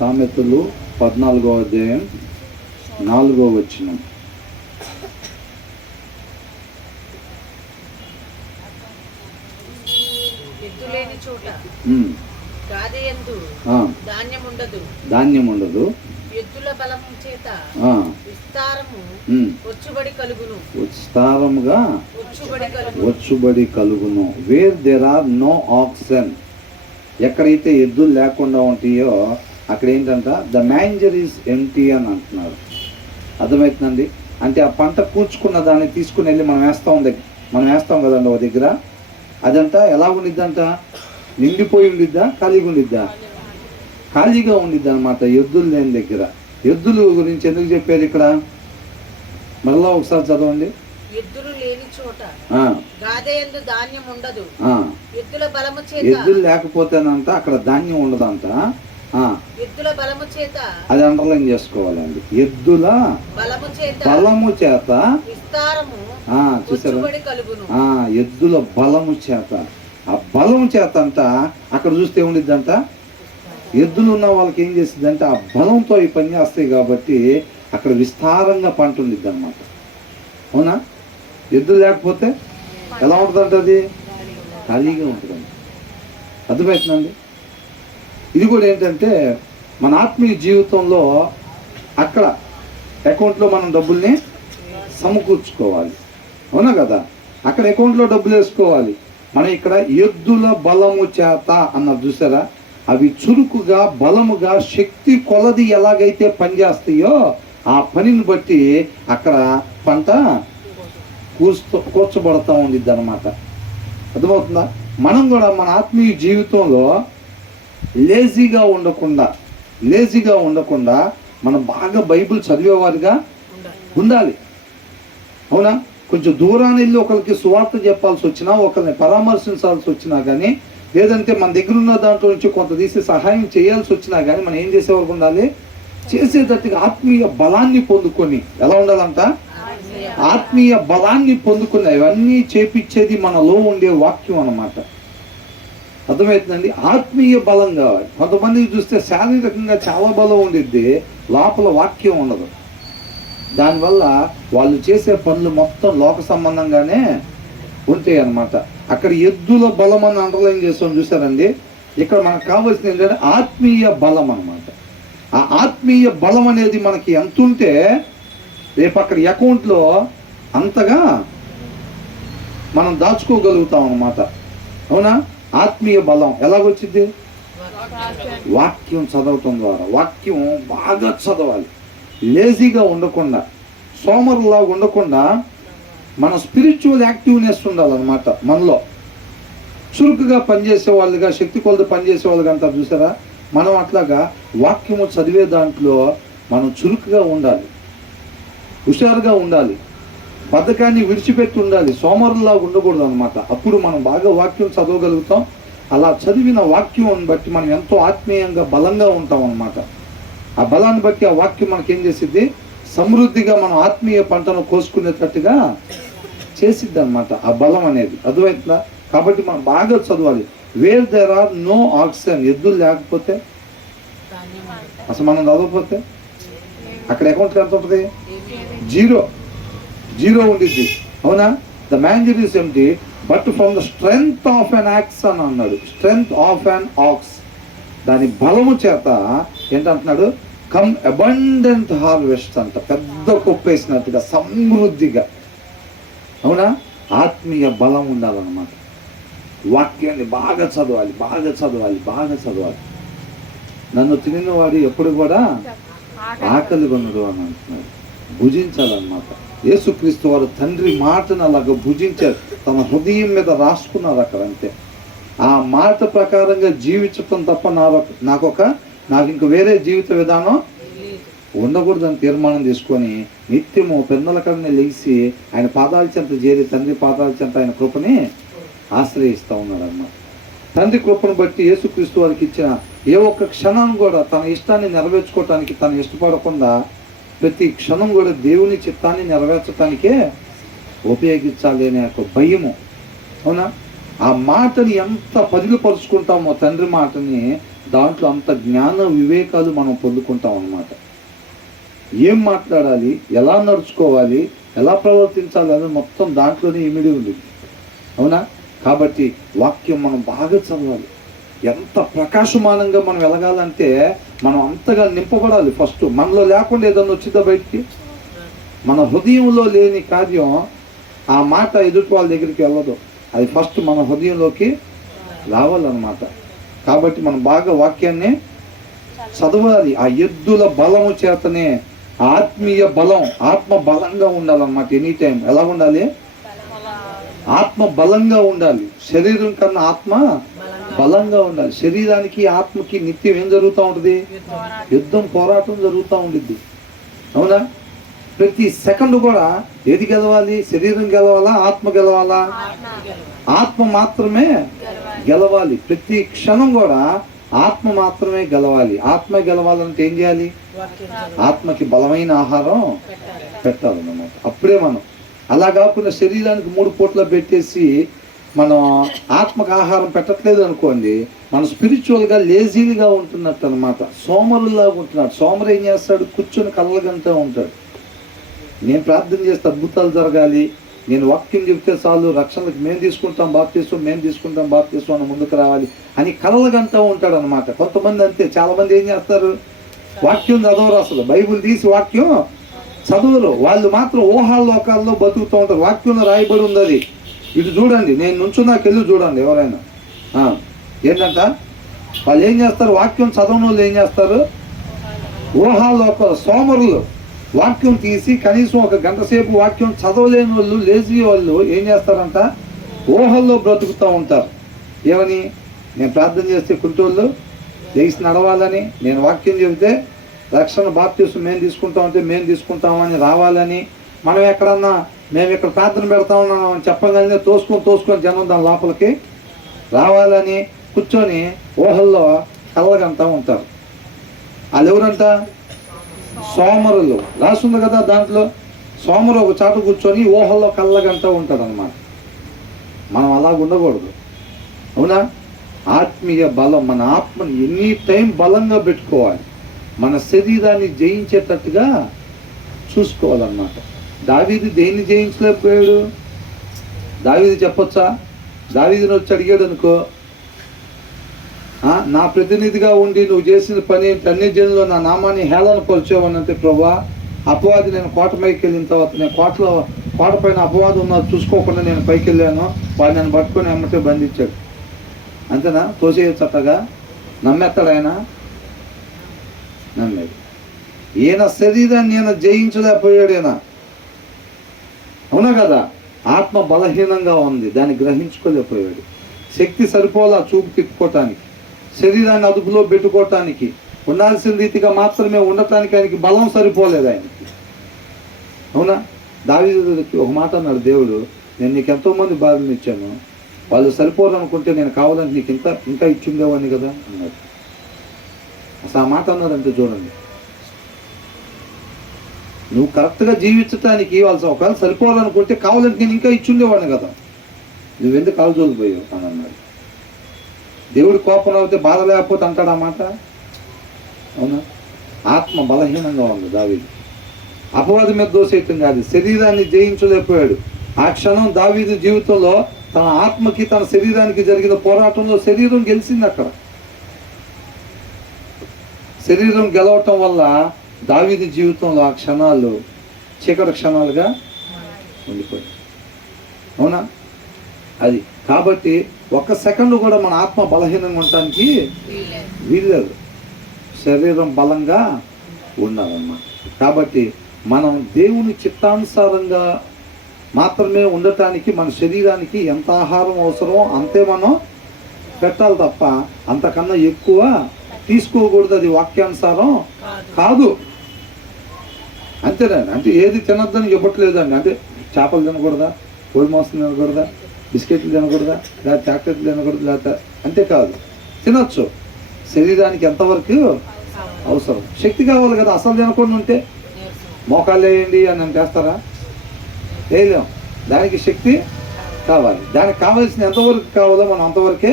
సామెతలు 14వ అధ్యాయం 4వ వచనం. ధాన్యం ఉండదు, ఎద్దుల బలము చేత వచ్చుబడి కలుగును. Where there are no oxen, ఎక్కడైతే ఎద్దులు లేకుండా ఉంటాయో అక్కడ ఏంటంట ద మ్యాంజర్ ఈజ్ ఎంటీ అని అంటున్నారు. అర్థమవుతుందండి. అంటే ఆ పంట కూర్చుకున్న దాన్ని తీసుకుని వెళ్ళి మనం వేస్తాం కదండి ఒక దగ్గర. అదంతా ఎలా ఉండిద్దంట, నిండిపోయి ఉండిద్దా, ఖాళీగా ఉండిద్దా? ఖాళీగా ఉండిద్ది అనమాట ఎద్దులు లేని దగ్గర. ఎద్దులు గురించి ఎందుకు చెప్పారు ఇక్కడ? మళ్ళా ఒకసారి చదవండి. ఎద్దులు లేని చోట గాదెయందు ధాన్యం ఉండదు, ఎద్దులు లేకపోతేనంట అక్కడ ధాన్యం ఉండదంట. ఎద్దుల బలము చేత, అది అండర్లైన్ చేసుకోవాలండి. ఎద్దుల బలము చేత చూసారా? ఎద్దుల బలము చేత, ఆ బలము చేత అంట అక్కడ చూస్తే ఉండిద్దంట. ఎద్దులు ఉన్న వాళ్ళకి ఏం చేస్తుందంటే ఆ బలంతో ఈ పని చేస్తాయి కాబట్టి అక్కడ విస్తారంగా పంట ఉండిద్ది అనమాట. అవునా? ఎద్దులు లేకపోతే ఎలా ఉంటుందంట? అది ఖాళీగా ఉంటుందండి. అర్థమవుతుందండి. ఇది కూడా ఏంటంటే మన ఆత్మీయ జీవితంలో అక్కడ అకౌంట్లో మనం డబ్బుల్ని సమకూర్చుకోవాలి. అవునా కదా? అక్కడ అకౌంట్లో డబ్బులు వేసుకోవాలి. మనం ఇక్కడ ఎద్దుల బలము చేత అన్నది చూసారా? అవి చురుకుగా, బలముగా, శక్తి కొలది ఎలాగైతే పనిచేస్తాయో ఆ పనిని బట్టి అక్కడ పంట కూర్చబడతా ఉండిద్ది అనమాట. అర్థమవుతుందా? మనం కూడా మన ఆత్మీయ జీవితంలో లేజీగా ఉండకుండా మనం బాగా బైబిల్ చదివేవారిగా ఉండాలి. అవునా? కొంచెం దూరాన్ని వెళ్ళి ఒకరికి సువార్త చెప్పాల్సి వచ్చినా, ఒకరిని పరామర్శించాల్సి వచ్చినా కానీ, లేదంటే మన దగ్గర ఉన్న దాంట్లో నుంచి కొంత తీసి సహాయం చేయాల్సి వచ్చినా కానీ మనం ఏం చేసేవారు ఉండాలి? చేసేటట్టుగా ఆత్మీయ బలాన్ని పొందుకొని. ఎలా ఉండాలంట? ఆత్మీయ బలాన్ని పొందుకుని అవన్నీ చేపించేది మనలో ఉండే వాక్యం అన్నమాట. అర్థమవుతుందండి. ఆత్మీయ బలం కావాలి. కొంతమంది చూస్తే శారీరకంగా చాలా బలం ఉండిద్ది, లోపల వాక్యం ఉండదు. దానివల్ల వాళ్ళు చేసే పనులు మొత్తం లోక సంబంధంగానే ఉంటాయి అన్నమాట. అక్కడ ఎద్దుల బలం అని అండర్లైన్ చేస్తాం చూసారండి. ఇక్కడ మనకు కావాల్సింది ఏంటంటే ఆత్మీయ బలం అన్నమాట. ఆ ఆత్మీయ బలం అనేది మనకి ఎంత ఉంటే రేపు అక్కడ అకౌంట్లో అంతగా మనం దాచుకోగలుగుతాం అన్నమాట. అవునా? ఆత్మీయ బలం ఎలాగొచ్చింది? వాక్యం చదవటం ద్వారా. వాక్యం బాగా చదవాలి. లేజీగా ఉండకుండా, సోమరులాగా ఉండకుండా మన స్పిరిచువల్ యాక్టివ్నెస్ ఉండాలన్నమాట. మనలో చురుకుగా పనిచేసే వాళ్ళుగా, శక్తి కొలది పనిచేసే వాళ్ళుగా అంటారు చూసారా? మనం అట్లాగా వాక్యము చదివే దాంట్లో మనం చురుకుగా ఉండాలి, హుషారుగా ఉండాలి, బద్ధకాన్ని విడిచిపెట్టి ఉండాలి, సోమరులాగా ఉండకూడదు అనమాట. అప్పుడు మనం బాగా వాక్యం చదవగలుగుతాం. అలా చదివిన వాక్యం బట్టి మనం ఎంతో ఆత్మీయంగా, బలంగా ఉంటాం అన్నమాట. ఆ బలాన్ని బట్టి ఆ వాక్యం మనకేం చేసిద్ది? సమృద్ధిగా మనం ఆత్మీయ పంటను కోసుకునేటట్టుగా చేసిద్ది అనమాట ఆ బలం అనేది. అర్థమవుతుందా? కాబట్టి మనం బాగా చదవాలి. Where there are no oxygen, ఎద్దులు లేకపోతే అసలు మనం చదవకపోతే అక్కడ అకౌంట్లో ఎంత ఉంటుంది? జీరో ఉండిద్ది. అవునా? The manger is empty but from the strength of an ox అని అన్నాడు. స్ట్రెంగ్త్ ఆఫ్ అన్ ఆక్స్, దాని బలము చేత ఏంటంటున్నాడు? కమ్ అబండెంట్ హార్వెస్ట్ అంట. పెద్ద కుప్పేసినట్టుగా సమృద్ధిగా. అవునా? ఆత్మీయ బలం ఉండాలన్నమాట. వాక్యాన్ని బాగా చదవాలి. నన్ను తినినవాడు ఎప్పుడు కూడా ఆకలి కొనడు అని అంటున్నాడు. భుజించాలన్నమాట. యేసుక్రీస్తు వారు తండ్రి మాటను అలాగ భుజించారు, తన హృదయం మీద రాసుకున్నారు అక్కడ. అంతే. ఆ మాట ప్రకారంగా జీవించటం తప్ప నాకు ఇంక వేరే జీవిత విధానం ఉండకూడదని తీర్మానం తీసుకొని నిత్యము పెద్దల కన్నా లేచి ఆయన పాదాల చెంత చేరి తండ్రి పాదాల చెంత ఆయన కృపని ఆశ్రయిస్తూ ఉన్నాడు అన్నమాట. తండ్రి కృపను బట్టి యేసుక్రీస్తు వారికి ఇచ్చిన ఏ ఒక్క క్షణం కూడా తన ఇష్టాన్ని నెరవేర్చుకోవటానికి తను ఇష్టపడకుండా ప్రతి క్షణం కూడా దేవుని చిత్తాన్ని నెరవేర్చడానికే ఉపయోగించాలి అనే ఒక భయము. అవునా? ఆ మాటని ఎంత పదిలిపరుచుకుంటామో తండ్రి మాటని దాంట్లో అంత జ్ఞాన వివేకాలు మనం పొందుకుంటాం అన్నమాట. ఏం మాట్లాడాలి, ఎలా నడుచుకోవాలి, ఎలా ప్రవర్తించాలి అని మొత్తం దాంట్లోనే ఇమిడి ఉంది. అవునా? కాబట్టి వాక్యం మనం బాగా చదవాలి. ఎంత ప్రకాశమానంగా మనం వెలగాలంటే మనం అంతగా నింపబడాలి. ఫస్ట్ మనలో లేకుండా ఏదన్నా వచ్చిందా బయటికి? మన హృదయంలో లేని కార్యం ఆ మాట ఎదుటి వాళ్ళ దగ్గరికి వెళ్ళదు. అది ఫస్ట్ మన హృదయంలోకి రావాలన్నమాట. కాబట్టి మనం బాగా వాక్యాన్ని చదవాలి. ఆ ఎద్దుల బలము చేతనే ఆత్మీయ బలం, ఆత్మ బలంగా ఉండాలన్నమాట. ఎనీ టైం ఎలా ఉండాలి? ఆత్మ బలంగా ఉండాలి. శరీరం కన్నా ఆత్మ బలంగా ఉండాలి. శరీరానికి ఆత్మకి నిత్యం ఏం జరుగుతూ ఉంటుంది? యుద్ధం, పోరాటం జరుగుతూ ఉండిద్ది. అవునా? ప్రతి సెకండ్ కూడా ఏది గెలవాలి? శరీరం గెలవాలా, ఆత్మ గెలవాలా? ఆత్మ మాత్రమే గెలవాలి. ప్రతి క్షణం కూడా ఆత్మ మాత్రమే గెలవాలి. ఆత్మ గెలవాలంటే ఏం చేయాలి? ఆత్మకి బలమైన ఆహారం పెట్టాలన్నమాట. అప్పుడే మనం అలా కాకుండా శరీరానికి 3 పూట్ల పెట్టేసి మనం ఆత్మకు ఆహారం పెట్టట్లేదు అనుకోండి, మన స్పిరిచువల్గా లేజీగా ఉంటున్నట్టు అనమాట. సోమరులాగా ఉంటున్నాడు. సోమరు ఏం చేస్తాడు? కూర్చొని కళ్ళగంటూ ఉంటాడు. నేను ప్రార్థన చేస్తే అద్భుతాలు జరగాలి, నేను వాక్యం చెప్తే చాలు, రక్షణకు మేము తీసుకుంటాం బాప్తిస్వం అని ముందుకు రావాలి అని కలలుగంటూ ఉంటాడు అనమాట. కొంతమంది అంతే. చాలామంది ఏం చేస్తారు? వాక్యం చదవరు, అసలు బైబిల్ తీసి వాక్యం చదవరు. వాళ్ళు మాత్రం ఊహాలోకాల్లో బతుకుతూ ఉంటారు. వాక్యంలో రాయబడి ఉంది అది. ఇటు చూడండి, నేను నుంచున్నాక వెళ్ళి చూడండి ఎవరైనా. ఏంటంట వాళ్ళు ఏం చేస్తారు? వాక్యం చదవని వాళ్ళు ఏం చేస్తారు? ఊహాలోకాలు, సోమరులు. వాక్యం తీసి కనీసం 1 గంట సేపు వాక్యం చదవలేని వాళ్ళు, లేజీ వాళ్ళు ఏం చేస్తారంట? ఊహల్లో బ్రతుకుతూ ఉంటారు. ఏమని? నేను ప్రార్థన చేస్తే కుంటోళ్ళు లేచి నడవాలని, నేను వాక్యం చెబితే రక్షణ బాప్తిస్వం మేము తీసుకుంటామని రావాలని, మనం ఎక్కడన్నా మేము ఇక్కడ ప్రార్థన పెడతా ఉన్నాం అని చెప్పగానే తోసుకొని జనం దాని లోపలికి రావాలని కూర్చొని ఊహల్లో కలగంటూ ఉంటారు. వాళ్ళు ఎవరంట? సోమరులు. రాస్తుంది కదా దాంట్లో. సోమరు ఒక చాటు కూర్చొని ఊహల్లో కళ్ళగంటూ ఉంటాడు అనమాట. మనం అలా ఉండకూడదు. అవునా? ఆత్మీయ బలం, మన ఆత్మని ఎనీ టైం బలంగా పెట్టుకోవాలి. మన శరీరాన్ని జయించేటట్టుగా చూసుకోవాలన్నమాట. దావీదు దేన్ని జయించలేకపోయాడు? దావీదు చెప్పొచ్చా? దావీదుని వచ్చి అడిగాడు అనుకో, నా ప్రతినిధిగా ఉండి నువ్వు చేసిన పని ఏంటి? అన్ని జనుల్లో నా నామాన్ని హేళన పరిచావనంటే, ప్రభా అపవాది నేను కోట పైకి వెళ్ళిన తర్వాత, నేను కోట పైన అపవాది ఉన్నది చూసుకోకుండా నేను పైకి వెళ్ళాను, వాడు నన్ను పట్టుకొని అమ్మటే బంధించాడు. అంతేనా? తోసేయచ్చటగా నమ్మేస్తాడు ఆయన? నమ్మేది. ఈయన శరీరాన్ని ఈయన జయించలేకపోయాడు. ఈయన, అవునా కదా? ఆత్మ బలహీనంగా ఉంది, దాన్ని గ్రహించుకోలేకపోయాడు. శక్తి సరిపోలా చూపు తిప్పుకోవటానికి, శరీరాన్ని అదుపులో పెట్టుకోవటానికి, ఉండాల్సిన రీతిగా మాత్రమే ఉండటానికి ఆయనకి బలం సరిపోలేదు ఆయనకి. అవునా? దావీదుకి ఒక మాట అన్నాడు దేవుడు, నేను నీకు ఎంతోమంది బాధలు ఇచ్చాను, వాళ్ళు సరిపోరు అనుకుంటే నేను కావాలని నీకు ఇంకా ఇచ్చిండేవాడిని కదా అన్నాడు. అసలు ఆ మాట అన్నాడంటే చూడండి, నువ్వు కరెక్ట్గా జీవించటానికి వాళ్ళు ఒకవేళ సరిపోరు అనుకుంటే కావాలంటే నేను ఇంకా ఇచ్చిండేవాడిని కదా, నువ్వెందుకు కాల్జోలిపోయావు అని అన్నాడు. దేవుడి కోపం అవుతే బాధ లేకపోతే అంటాడు ఆ మాట. అవునా? ఆత్మ బలహీనంగా ఉంది దావీదు. అపవాది మీద దోషేయటం కాదు, శరీరాన్ని జయించలేకపోయాడు. ఆ క్షణం దావీదు జీవితంలో తన ఆత్మకి తన శరీరానికి జరిగిన పోరాటంలో శరీరం గెలిచింది. అక్కడ శరీరం గెలవటం వల్ల దావీదు జీవితంలో ఆ క్షణాలు చీకటి క్షణాలుగా ఉండిపోయాయి. అవునా? అది కాబట్టి 1 సెకండ్ కూడా మన ఆత్మ బలహీనంగా ఉండటానికి వీల్లేదు. శరీరం బలంగా ఉండాలన్నమాట. కాబట్టి మనం దేవుని చిత్తానుసారంగా మాత్రమే ఉండటానికి మన శరీరానికి ఎంత ఆహారం అవసరమో అంతే మనం పెట్టాలి తప్ప అంతకన్నా ఎక్కువ తీసుకోకూడదు. అది వాక్యానుసారం కాదు. అంతేనండి. అంటే ఏది తినొద్దని చెప్పట్లేదండి. అంటే చేపలు తినకూడదా, కోడి మాంసం తినకూడదా, బిస్కెట్లు తినకూడదా, లేదా చాక్లెట్లు తినకూడదు, లేదా అంతే కాదు. తినొచ్చు, శరీరానికి ఎంతవరకు అవసరం. శక్తి కావాలి కదా. అసలు తినకుండా ఉంటే మోకాళ్ళు వేయండి అని నేను చేస్తారా? వేయలేం. దానికి శక్తి కావాలి. దానికి కావాల్సిన ఎంతవరకు కావాలో మనం అంతవరకే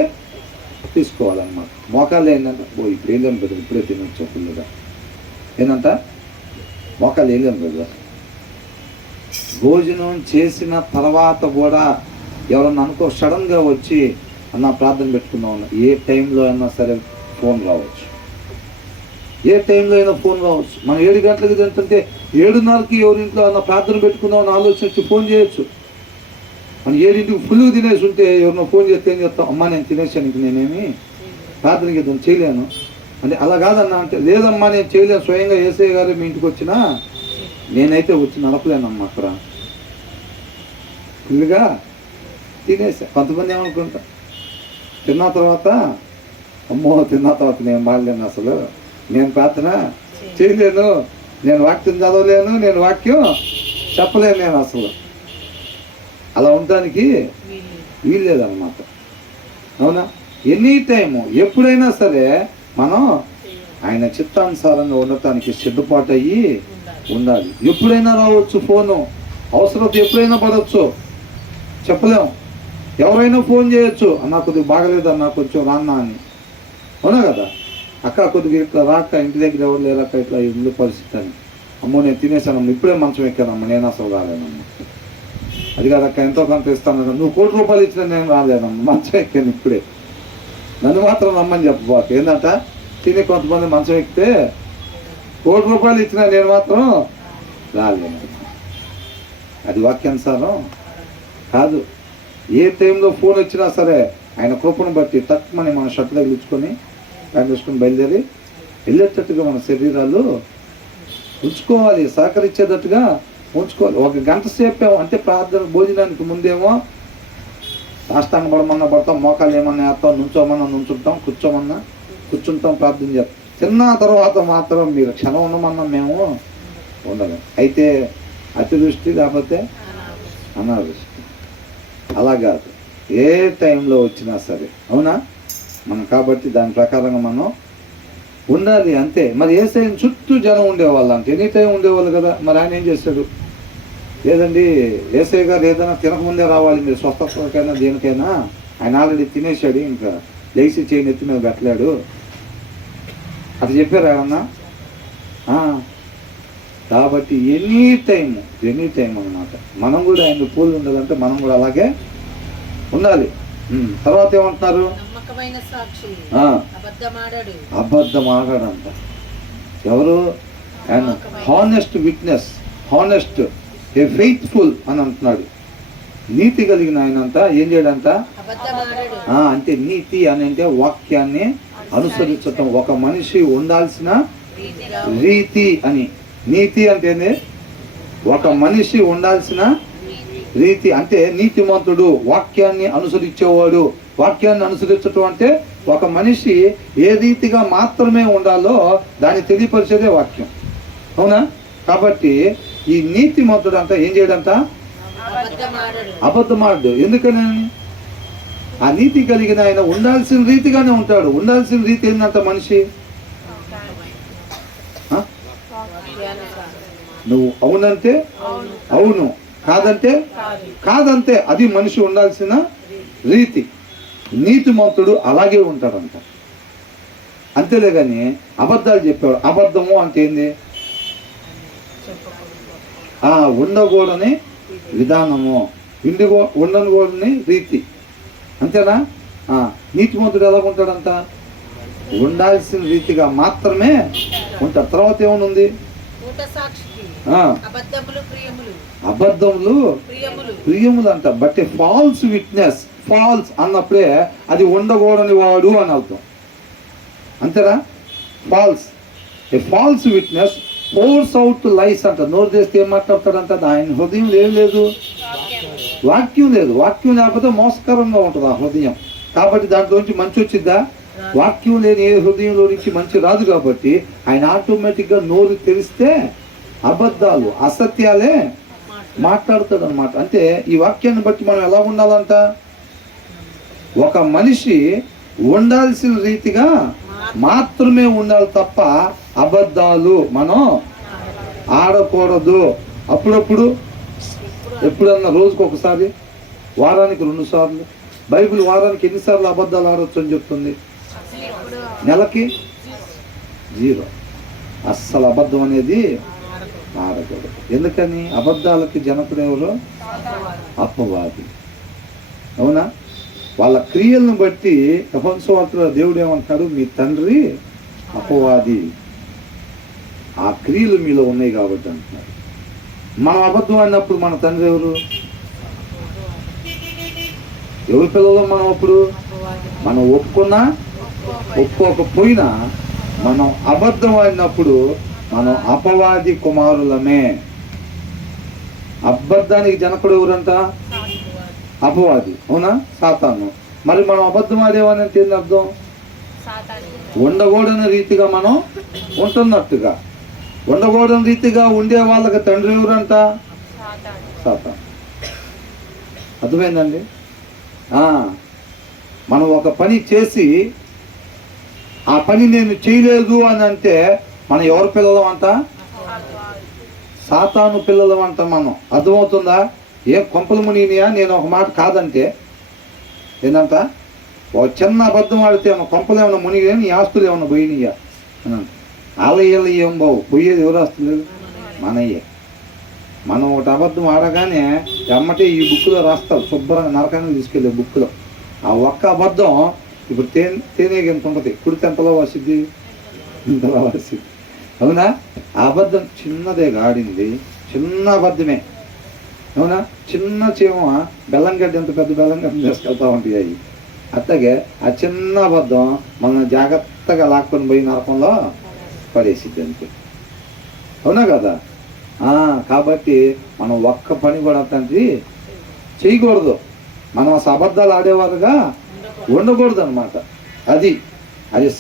తీసుకోవాలన్నమాట. మోకాలు ఏంటంటే ఇప్పుడు వేయలేము కదా, ఇప్పుడే తినొచ్చు ఫుల్గా. ఏంటంట మోకాలు వేయలేము కదా. భోజనం చేసిన తర్వాత కూడా ఎవరన్నా అనుకో సడన్గా వచ్చి అన్న ప్రార్థన పెట్టుకుందాం, ఏ టైంలో అయినా సరే ఫోన్ రావచ్చు, ఏ టైంలో అయినా ఫోన్ రావచ్చు. మనం 7 గంటలకి తింటుంటే 7:30కి ఎవరింట్లో అన్న ప్రార్థన పెట్టుకుందాం అని ఆలోచన వచ్చి ఫోన్ చేయొచ్చు. మనం 7ంటికి ఫుల్గా తినేసి ఉంటే ఎవరినో ఫోన్ చేస్తే ఏం చెప్తాం, అమ్మ నేను తినేసాను, ఇంక నేనేమి ప్రార్థనకి ఇద్దాం చేయలేను అంటే. అలా కాదన్నా అంటే, లేదమ్మా నేను చేయలేను, స్వయంగా యేసయ్య గారు మీ ఇంటికి వచ్చినా నేనైతే వచ్చి నడపలేనమ్మా అక్కడ, ఫుల్గా తినేసా. కొంతమంది ఏమనుకుంటా, తిన్న తర్వాత అమ్మో తిన్న తర్వాత నేను మాడలేను, అసలు నేను ప్రార్థన చేయలేను, నేను వాక్యం చదవలేను, నేను వాక్యం చెప్పలేను, నేను అసలు అలా ఉండడానికి వీల్లేదన్నమాట. అవునా? ఎనీ టైము ఎప్పుడైనా సరే మనం ఆయన చిత్తానుసారంగా ఉండటానికి సిద్ధపాటు అయ్యి ఉండాలి. ఎప్పుడైనా రావచ్చు ఫోను, అవసరం ఎప్పుడైనా పడవచ్చు, చెప్పలేము. ఎవరైనా ఫోన్ చేయొచ్చు, అన్న కొద్దిగా బాగలేదు అన్న కొంచెం రాన్నా అని. అవునా కదా? అక్క కొద్దిగా ఇట్లా రాక, ఇంటి దగ్గర ఎవరు లేరక్క, ఇట్లా ఇల్లు పరిస్థితి అని. అమ్మో నేను తినేసానమ్మ, ఇప్పుడే మంచం ఎక్కానమ్మ, నేను అసలు రాలేనమ్మ. అది కాదక్క ఎంతో కొంత ఇస్తాను, నువ్వు 1 కోటి రూపాయలు ఇచ్చినా నేను రాలేనమ్మ, మంచం ఎక్కాను ఇప్పుడే, నన్ను మాత్రం రమ్మని చెప్పబాక. ఏంటంట తిని కొంతమంది మంచం ఎక్కితే 1 కోటి రూపాయలు ఇచ్చినా నేను మాత్రం రాలేను. అది వాక్యానుసారం కాదు. ఏ టైంలో ఫోన్ వచ్చినా సరే ఆయన కృపను బట్టి తక్కువని మన షర్ట్ తగిలించుకొని ప్యాంట్ వేసుకొని బయలుదేరి వెళ్ళేటట్టుగా మన శరీరాలు ఉంచుకోవాలి, సహకరించేటట్టుగా ఉంచుకోవాలి. 1 గంట సేపు అంటే ప్రార్థన భోజనానికి ముందేమో సాష్టాంగ పడమన్నా పడతాం, మోకాలు ఏమన్నా వేస్తాం, నుంచోమన్నా నుంచుంటాం, కూర్చోమన్నా కూర్చుంటాం, ప్రార్థన చేస్తాం. తిన్న తర్వాత మాత్రం మీరు క్షణం ఉండమన్నా మేము ఉండలేం. అయితే అతిదృష్టి లేకపోతే అనాదృష్టి అలా కాదు, ఏ టైంలో వచ్చినా సరే. అవునా? మనం కాబట్టి దాని ప్రకారంగా మనం ఉండాలి అంతే. మరి యేసయ్య చుట్టూ జనం ఉండేవాళ్ళు అంటే ఎనీ టైం ఉండేవాళ్ళు కదా. మరి ఆయన ఏం చేశాడు? లేదండి యేసయ్య గారు ఏదైనా తినకముందే రావాలి, మీరు స్వస్థతకైనా దేనికైనా, ఆయన ఆల్రెడీ తినేసాడు, ఇంకా లేచి చేయని ఎత్తి మీద పెట్టలేడు అది చెప్పారు ఏమన్నా. కాబట్టి ఎనీ టైం అన్నమాట మనం కూడా ఆయన పూలు ఉండాలంటే మనం కూడా అలాగే ఉండాలి. తర్వాత ఏమంటున్నారు? అబద్ధం ఆడాడంట. ఎవరు? ఆయన హానెస్ట్ విట్నెస్, హానెస్ట్ ఏ ఫెయిత్ఫుల్ అని అంటున్నాడు. నీతి కలిగిన ఆయన అంతా ఏం చేయడంట అంటే నీతి అని అంటే వాక్యాన్ని అనుసరించటం, ఒక మనిషి ఉండాల్సిన రీతి అని. నీతి అంటే ఒక మనిషి ఉండాల్సిన రీతి అంటే నీతిమంతుడు, వాక్యాన్ని అనుసరించేవాడు. వాక్యాన్ని అనుసరించటం అంటే ఒక మనిషి ఏ రీతిగా మాత్రమే ఉండాలో దాన్ని తెలియపరిచేదే వాక్యం. అవునా? కాబట్టి ఈ నీతిమంతుడు అంట ఏం చేయడంట? అబద్ధమాడు. ఎందుకని? ఆ నీతి కలిగిన ఆయన ఉండాల్సిన రీతిగానే ఉంటాడు. ఉండాల్సిన రీతి ఏంటంట? మనిషి నువ్వు అవునంటే అవును, కాదంటే కాదంతే. అది మనిషి ఉండాల్సిన రీతి. నీతిమంతుడు అలాగే ఉంటాడంట. అంతేలే కానీ అబద్ధాలు చెప్పాడు. అబద్ధము అంటే ఏంది? ఉండకూడని విధానము, ఉండకూడని రీతి. అంతేనా? నీతిమంతుడు ఎలా ఉంటాడంట? ఉండాల్సిన రీతిగా మాత్రమే ఉంటాడు. తర్వాత ఏమనుంది? అబద్ధములు ప్రియములు అంట. బట్ ఫాల్స్ విట్నెస్, ఫాల్స్ అన్నప్పుడే అది ఉండకూడని వాడు అని అర్థం. అంతేనా? False, a false witness pours out lies అంట. నోరు చేస్తే ఏం మాట్లాడతాడంట? ఆయన హృదయంలో ఏం లేదు? వాక్యం లేదు. వాక్యం లేకపోతే మోసకరంగా ఉంటుంది ఆ హృదయం. కాబట్టి దాంట్లోంచి మంచి వచ్చిద్దా? వాక్యం లేని ఏ హృదయంలో నుంచి మంచి రాదు. కాబట్టి ఆయన ఆటోమేటిక్గా నోరు తెరిస్తే అబద్ధాలు, అసత్యాలే మాట్లాడతాడు అనమాట. అంటే ఈ వాక్యాన్ని బట్టి మనం ఎలా ఉండాలంట? ఒక మనిషి ఉండాల్సిన రీతిగా మాత్రమే ఉండాలి తప్ప అబద్ధాలు మనం ఆడకూడదు. అప్పుడప్పుడు ఎప్పుడన్నా రోజుకు ఒకసారి, వారానికి 2 సార్లు. బైబిల్ వారానికి ఎన్నిసార్లు అబద్ధాలు ఆడొచ్చు అని చెప్తుంది? నెలకి 0. అస్సలు అబద్ధం అనేది ఆడకూడదు. ఎందుకని? అబద్ధాలకి జనకుడు ఎవరు? అపవాది. అవునా? వాళ్ళ క్రియలను బట్టి యోహాను సువార్తలో దేవుడు ఏమంటాడు? మీ తండ్రి అపవాది, ఆ క్రియలు మీలో ఉన్నాయి కాబట్టి అంటున్నాడు. మనం అబద్ధం అన్నప్పుడు మన తండ్రి ఎవరు? ఎవరి పిల్లలు మనం? అప్పుడు మనం ఒప్పుకున్నా ఒప్పుకోకపోయినా మనం అబద్ధం ఆడినప్పుడు మనం అపవాది కుమారులమే. అబద్ధానికి జనకుడు ఎవరంట? అపవాది. అవునా? సాతాను. మరి మనం అబద్ధం ఆడేవాని అంటే ఏంటి అర్థం? ఉండకూడని రీతిగా మనం ఉంటున్నట్టుగా. ఉండకూడని రీతిగా ఉండే వాళ్ళకి తండ్రి ఎవరంట? సాతాను. అర్థమైందండి? మనం ఒక పని చేసి ఆ పని నేను చేయలేదు అని అంటే మనం ఎవరి పిల్లలం అంట? సాతాను పిల్లలం అంట మనం. అర్థమవుతుందా? ఏం కొంపలు మునిగినాయా నేను ఒక మాట కాదంటే? ఏంటంట? ఒక చిన్న అబద్ధం ఆడితే ఏమన్నా కొంపలు ఏమన్నా మునిగినా, నీ ఆస్తులు ఏమన్నా పోయినాయా అని అంట. ఆలయాలు ఏం బావు, పోయేది ఎవరు ఆస్తులు? మనయ్యే. మనం ఒకటి అబద్ధం ఆడగానే ఎమ్మటే ఈ బుక్లో రాస్తారు, శుభ్రంగా నరకాన్ని తీసుకెళ్ళే బుక్లో. ఆ ఒక్క అబద్ధం ఇప్పుడు తేనె ఎంత ఉంటుంది, కుడితే ఎంతలో వస్తుంది? ఇంతలో వస్తుంది. అవునా? ఆ అబద్ధం చిన్నదే ఆడింది, చిన్న అబద్ధమే. అవునా? చిన్న చీమ బెల్లం గడ్డ, ఎంత పెద్ద బెల్లం గడ్డ తీసుకెళ్తా ఉంటాయి అవి. అట్లాగే ఆ చిన్న అబద్ధం మనం జాగ్రత్తగా లాక్కొని పోయి నరకంలో పడేసిద్ది అంతే. అవునా కదా? కాబట్టి మనం ఒక్క పని కూడా తండ్రి చేయకూడదు. మనం అసలు అబద్ధాలు ఆడేవారుగా ఉండకూడదు అనమాట. అది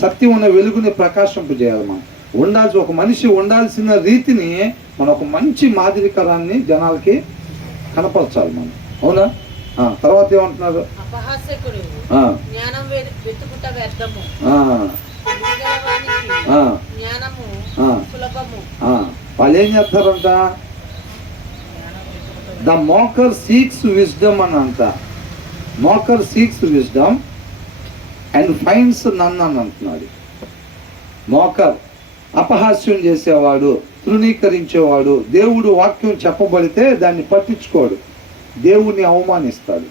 సత్యం ఉన్న వెలుగుని ప్రకాశింపజేయాలి. మనం ఉండాల్సి, ఒక మనిషి ఉండాల్సిన రీతిని మనం ఒక మంచి మాదిరికరాన్ని జనాలకి కనపరచాలి మనం. అవునా? తర్వాత ఏమంటున్నారు? అపహాస్యకుడు జ్ఞానం వెతుకుట వ్యర్థము, జ్ఞానము సులభము. వాళ్ళు ఏం చేస్తారంట? ద మోకర్ సీక్స్ విజ్డమ్ అని అంట. మోకర్ seeks wisdom and finds none అని అంటున్నాడు. మోకర్ అపహాస్యం చేసేవాడు, తృణీకరించేవాడు. దేవుడు వాక్యం చెప్పబడితే దాన్ని పట్టించుకోడు, దేవుడిని అవమానిస్తాడు.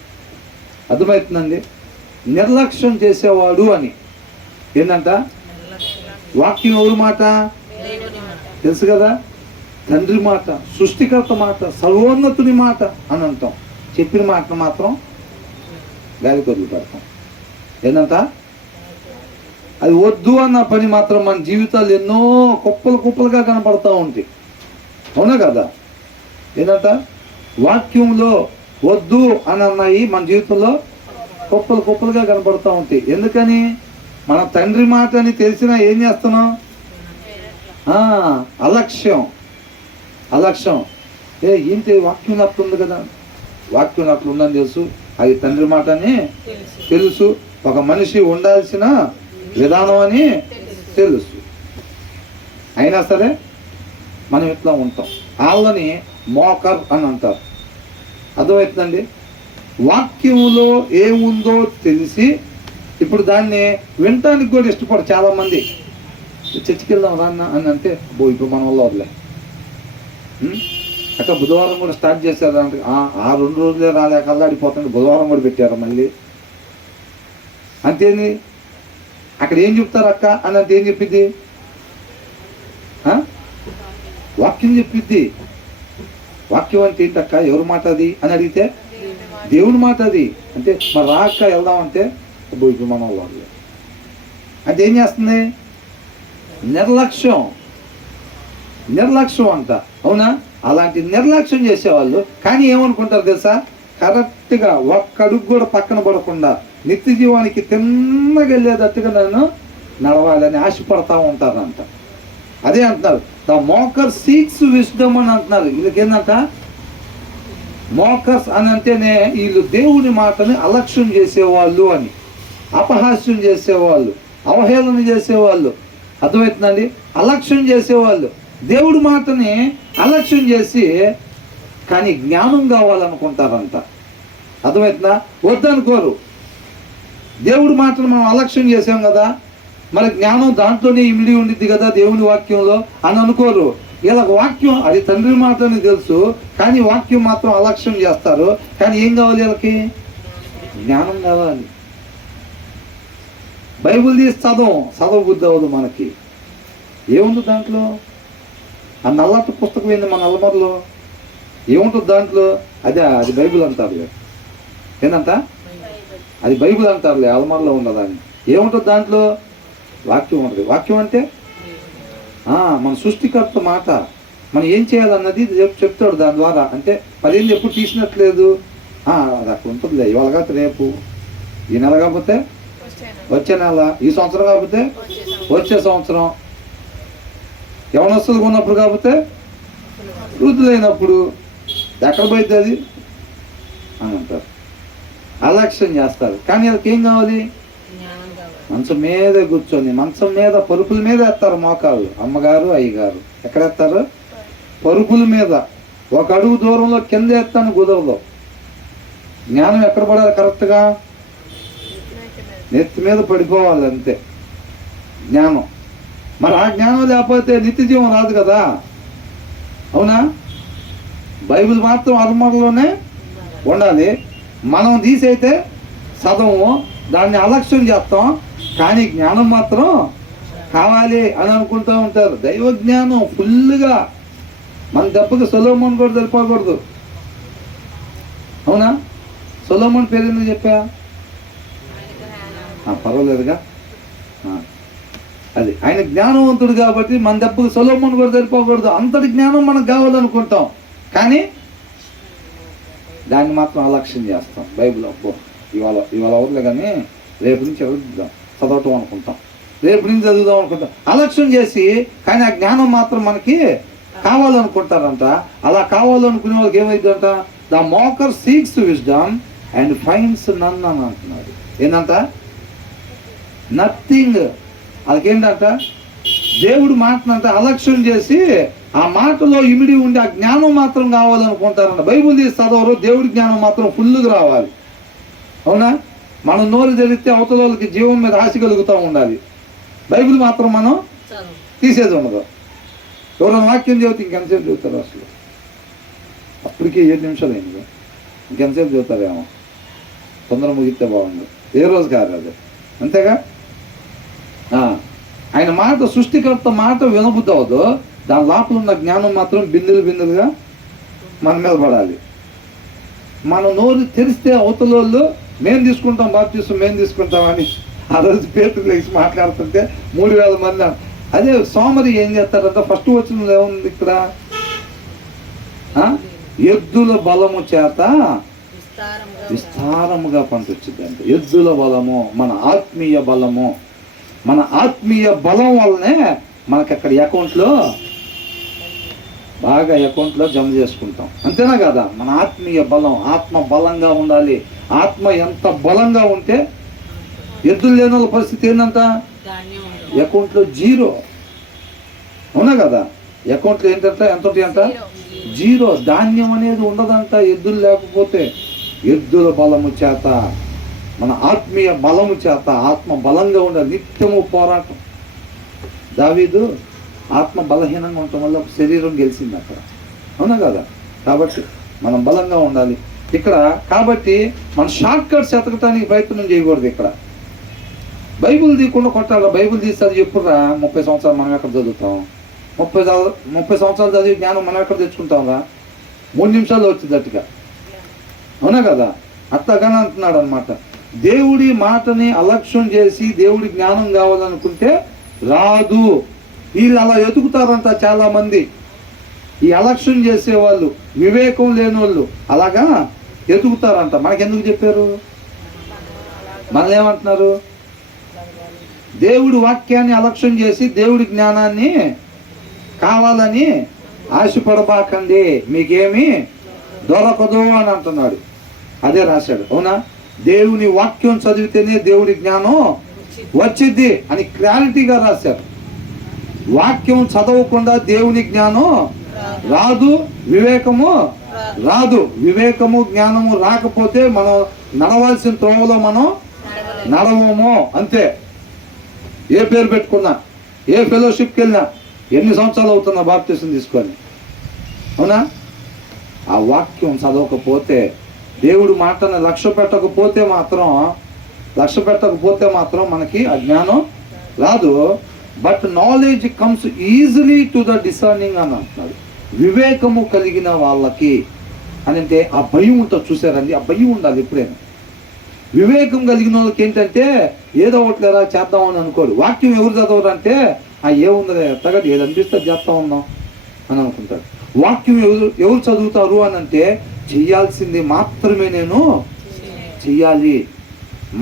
అర్థమవుతుందండి? నిర్లక్ష్యం చేసేవాడు అని ఏంటంట? వాక్యం ఎవరి మాట? తెలుసు కదా? తండ్రి మాట, సృష్టికర్త మాట, సర్వోన్నతుని మాట అని అంటాం. చెప్పిన మాట మాత్రం గాలికి వదిలిపెడతాం. ఏంటంట? అది వద్దు అన్న పని మాత్రం మన జీవితాలు ఎన్నో కుప్పలు కుప్పలుగా కనపడతా ఉంటాయి. అవునా కదా? ఏంటంట? వాక్యంలో వద్దు అని అన్నాయి మన జీవితంలో కుప్పలు కుప్పలుగా కనపడతా ఉంటాయి. ఎందుకని? మన తండ్రి మాట అని తెలిసినా ఏం చేస్తున్నాం? అలక్ష్యం. ఏంటి వాక్యం అట్లుంది కదా, వాక్యం అట్లుందని తెలుసు, అది తండ్రి మాట అని తెలుసు, ఒక మనిషి ఉండాల్సిన విధానం అని తెలుసు, అయినా సరే మనం ఇట్లా ఉంటాం. వాళ్ళని మోకర్ అని అంటారు. అర్థమవుతుందండి? వాక్యంలో ఏముందో తెలిసి ఇప్పుడు దాన్ని వినటానికి కూడా ఇష్టపడరు చాలామంది. చర్చికి వెళ్దాం రాన్న అని అంటే, ఇప్పుడు మన వల్ల వదిలే అక్క బుధవారం కూడా స్టార్ట్ చేశారు అంటే, ఆ 2 రోజులే రాలేక అల్లాడిపోతుంది, బుధవారం కూడా పెట్టారు మళ్ళీ. అంతేంది? అక్కడ ఏం చెప్తారు అక్క అని అంటే ఏం చెప్పిద్ది? వాక్యం చెప్పిద్ది. వాక్యం అంటే ఏంటక్క, ఎవరి మాట అది అని అడిగితే దేవుని మాట అది అంటే, మరి రా అక్క వెళ్దామంటే ఇప్పుడు మన వాళ్ళు అంటే ఏం చేస్తుంది? నిర్లక్ష్యం అంట. అవునా? అలాంటి నిర్లక్ష్యం చేసేవాళ్ళు కానీ ఏమనుకుంటారు తెలుసా? కరెక్ట్గా ఒక్క అడుగు కూడా పక్కన పడకుండా నిత్య జీవానికి తిన్నగా వెళ్ళేటట్టుగా నన్ను నడవాలని ఆశపడతా ఉంటారంట. అదే అంటున్నారు, ద మోకర్ సీక్స్ విజ్డమ్ అని అంటున్నారు. వీళ్ళకి ఏంటంట? మోకర్స్ అని అంటేనే వీళ్ళు దేవుని మాటని అలక్ష్యం చేసేవాళ్ళు అని, అపహాస్యం చేసేవాళ్ళు, అవహేళన చేసేవాళ్ళు. అర్థమవుతుందండి? అలక్ష్యం చేసేవాళ్ళు, దేవుడి మాటని అలక్ష్యం చేసి కానీ జ్ఞానం కావాలనుకుంటారంట. అర్థమవుతుందా? వద్దనుకోరు. దేవుడి మాటను మనం అలక్ష్యం చేసాం కదా, మరి జ్ఞానం దాంట్లోనే ఇమిడి ఉండిద్ది కదా దేవుని వాక్యంలో అని అనుకోరు. ఇలా వాక్యం అది తండ్రి మాట అని తెలుసు, కానీ వాక్యం మాత్రం అలక్ష్యం చేస్తారు. కానీ ఏం కావాలి వీళ్ళకి? జ్ఞానం కావాలి. బైబిల్ తీసి చదవ బుద్ధి అవ్వదు మనకి. ఏముంది దాంట్లో? ఆ నల్లటి పుస్తకం ఏంది మన అల్మర్లో? ఏముంటుంది దాంట్లో? అది బైబిల్ అంటారులే. ఏంటంట? అది బైబిల్ అంటారులే, అల్మర్లో ఉన్నదాన్ని. ఏముంటుంది దాంట్లో? వాక్యం ఉంటుంది. వాక్యం అంటే మన సృష్టికర్త మాట. మనం ఏం చేయాలన్నది చెప్తాడు దాని ద్వారా. అంటే 10 ఎప్పుడు తీసినట్లేదు, అది అక్కడ ఉంటుందిలే. ఇవాళ కాకపోతే రేపు, ఈ నెల కాకపోతే వచ్చే నెల, ఈ సంవత్సరం కాకపోతే వచ్చే సంవత్సరం, యవనస్తులుగా ఉన్నప్పుడు కాకపోతే వృద్ధులైనప్పుడు. ఎక్కడ పోయింది అది అని అంటారు, అలక్ష్యం చేస్తారు. కానీ వాళ్ళకి ఏం కావాలి? మంచం మీద కూర్చొని, మంచం మీద పరుపుల మీద వేస్తారు మోకాళ్ళు. అమ్మగారు అయ్యగారు ఎక్కడ వేస్తారు? పరుపుల మీద. 1 అడుగు దూరంలో కింద వేస్తాను కుదరదు. జ్ఞానం ఎక్కడ పడాలి? కరెక్ట్గా నెత్తి మీద పడిపోవాలి, అంతే జ్ఞానం. మరి ఆ జ్ఞానం లేకపోతే నిత్య జీవం రాదు కదా, అవునా? బైబిల్ మాత్రం అల్మారాలోనే ఉండాలి. మనం తీసైతే చదవము, దాన్ని అలక్ష్యం చేస్తాం. కానీ జ్ఞానం మాత్రం కావాలి అని అనుకుంటూ ఉంటారు. దైవ జ్ఞానం ఫుల్గా మన దెబ్బకి సొలొమోన్ కూడా సరిపోకూడదు, అవునా? సొలొమోన్ పేరు ఎందుకు చెప్పా? పర్వాలేదుగా. అది ఆయన జ్ఞానవంతుడు కాబట్టి మన దెబ్బకి సొలొమోన్ కూడా సరిపోకూడదు. అంతటి జ్ఞానం మనకు కావాలనుకుంటాం, కానీ దాన్ని మాత్రం అలక్ష్యం చేస్తాం. బైబిల్ ఇవాళ అవుతులే, కానీ రేపు నుంచి చదవటం అనుకుంటాం, రేపు నుంచి చదువుదాం అనుకుంటాం. అలక్ష్యం చేసి, కానీ ఆ జ్ఞానం మాత్రం మనకి కావాలనుకుంటారంట. అలా కావాలనుకునే వాళ్ళకి ఏమైందంట? The mocker seeks wisdom and finds none అని అంటున్నాడు. ఏంటంట? నథింగ్. వాళ్ళకేంటంట? దేవుడు మాటనంట అలక్ష్యం చేసి, ఆ మాటలో ఇమిడి ఉండి ఆ జ్ఞానం మాత్రం కావాలనుకుంటారంట. బైబిల్ తీసి చదవరు, దేవుడి జ్ఞానం మాత్రం ఫుల్గా రావాలి, అవునా? మనం నోరు తెరిస్తే అవతల వాళ్ళకి జీవం మీద ఆశ కలుగుతూ ఉండాలి. బైబిల్ మాత్రం మనం తీసేది ఉండదు. ఎవరైనా వాక్యం చదివితే ఇంకెంతసేపు చదువుతారు? అసలు అప్పటికే 7 నిమిషాలు అయింది, ఇంకెంతసేపు చదువుతారేమో. తొందర ముగిస్తే బాగుండు. ఏ రోజు కాదు అది, అంతేగా. ఆయన మాట, సృష్టికర్త మాట వినబుద్ధి అవ్వదు. దాని లోపల ఉన్న జ్ఞానం మాత్రం బిందులుగా మన మీద పడాలి. మనం నోరు తెరిస్తే అవతల వాళ్ళు మేము తీసుకుంటాం, బాప్తీసం మేము తీసుకుంటామని ఆ రోజు పేతురు లేచి మాట్లాడుతుంటే 3000 మంది. అదే సోమరి ఏం చేస్తారంటే, ఫస్ట్ వచ్చిన ఏముంది ఇక్కడ? ఎద్దుల బలము చేత విస్తారముగా పంట వచ్చిందంటే, ఎద్దుల బలము మన ఆత్మీయ బలము. మన ఆత్మీయ బలం వల్లనే మనకి అక్కడ అకౌంట్లో జమ చేసుకుంటాం, అంతేనా కదా? మన ఆత్మీయ బలం, ఆత్మ బలంగా ఉండాలి. ఆత్మ ఎంత బలంగా ఉంటే, ఎద్దులు లేని వాళ్ళ పరిస్థితి ఏంటంట? అకౌంట్లో 0, అవునా కదా? అకౌంట్లో ఏంటంట? ఎంత ఉంటాయంట? 0. ధాన్యం అనేది ఉండదంట ఎద్దులు లేకపోతే. ఎద్దుల బలము చేత, మన ఆత్మీయ బలము చేత ఆత్మ బలంగా ఉండాలి. నిత్యము పోరాటం. దావీదు ఆత్మ బలహీనంగా ఉండటం వల్ల శరీరం గెలిచింది అక్కడ, అవునా కదా? కాబట్టి మనం బలంగా ఉండాలి ఇక్కడ. కాబట్టి మనం షార్ట్ కట్స్ ఎతకటానికి ప్రయత్నం చేయకూడదు. ఇక్కడ బైబిల్ తీయకుండా కొట్టాలి. బైబిల్ తీస్తే ఎప్పుడురా? 30 సంవత్సరాలు మనం ఎక్కడ చదువుతాం? 30 సంవత్సరాలు చదివి జ్ఞానం మనం ఎక్కడ తెచ్చుకుంటాంరా? 3 నిమిషాల్లో వచ్చింది అట్టుగా, అవునా కదా? అట్లాగానే అంటున్నాడు అనమాట. దేవుడి మాటని అలక్ష్యం చేసి దేవుడి జ్ఞానం కావాలనుకుంటే రాదు. వీళ్ళు అలా ఎతుకుతారంట చాలా మంది. ఈ అలక్ష్యం చేసేవాళ్ళు, వివేకం లేని వాళ్ళు అలాగా ఎతుకుతారంట. మనకెందుకు చెప్పారు? మనల్ని ఏమంటున్నారు? దేవుడి వాక్యాన్ని అలక్ష్యం చేసి దేవుడి జ్ఞానాన్ని కావాలని ఆశపడబాకండి, మీకేమీ దొరకదు అని అంటున్నాడు. అదే రాశాడు, అవునా? దేవుని వాక్యం చదివితేనే దేవుడి జ్ఞానం వచ్చిద్ది అని క్లారిటీగా రాశారు. వాక్యం చదవకుండా దేవుని జ్ఞానం రాదు, వివేకము రాదు. వివేకము జ్ఞానము రాకపోతే మనం నడవాల్సిన త్రోవలో మనం నడవము, అంతే. ఏ పేరు పెట్టుకున్నా, ఏ ఫెలోషిప్కి వెళ్ళినా, ఎన్ని సంవత్సరాలు అవుతున్నా బాప్తిసం తీసుకొని, అవునా? ఆ వాక్యం చదవకపోతే, దేవుడు మాటను లక్ష్య పెట్టకపోతే మాత్రం మనకి అజ్ఞానం రాదు. But knowledge comes easily to the discerning అని అంటున్నాడు. వివేకము కలిగిన వాళ్ళకి అని అంటే ఆ భయం ఉంటుంది, చూసారండి? ఆ భయం ఉండాలి ఎప్పుడైనా. వివేకం కలిగిన వాళ్ళకి ఏంటంటే ఏదో ఒకటి లేరా చేద్దామని అనుకోరు. వాక్యం ఎవరు చదవరు అంటే ఏముందిలే ఎత్తగది ఏది అనిపిస్తే చేస్తా ఉన్నాం అని అనుకుంటాడు. వాక్యం ఎవరు చదువుతారు అని అంటే చెయ్యాల్సింది మాత్రమే నేను చెయ్యాలి,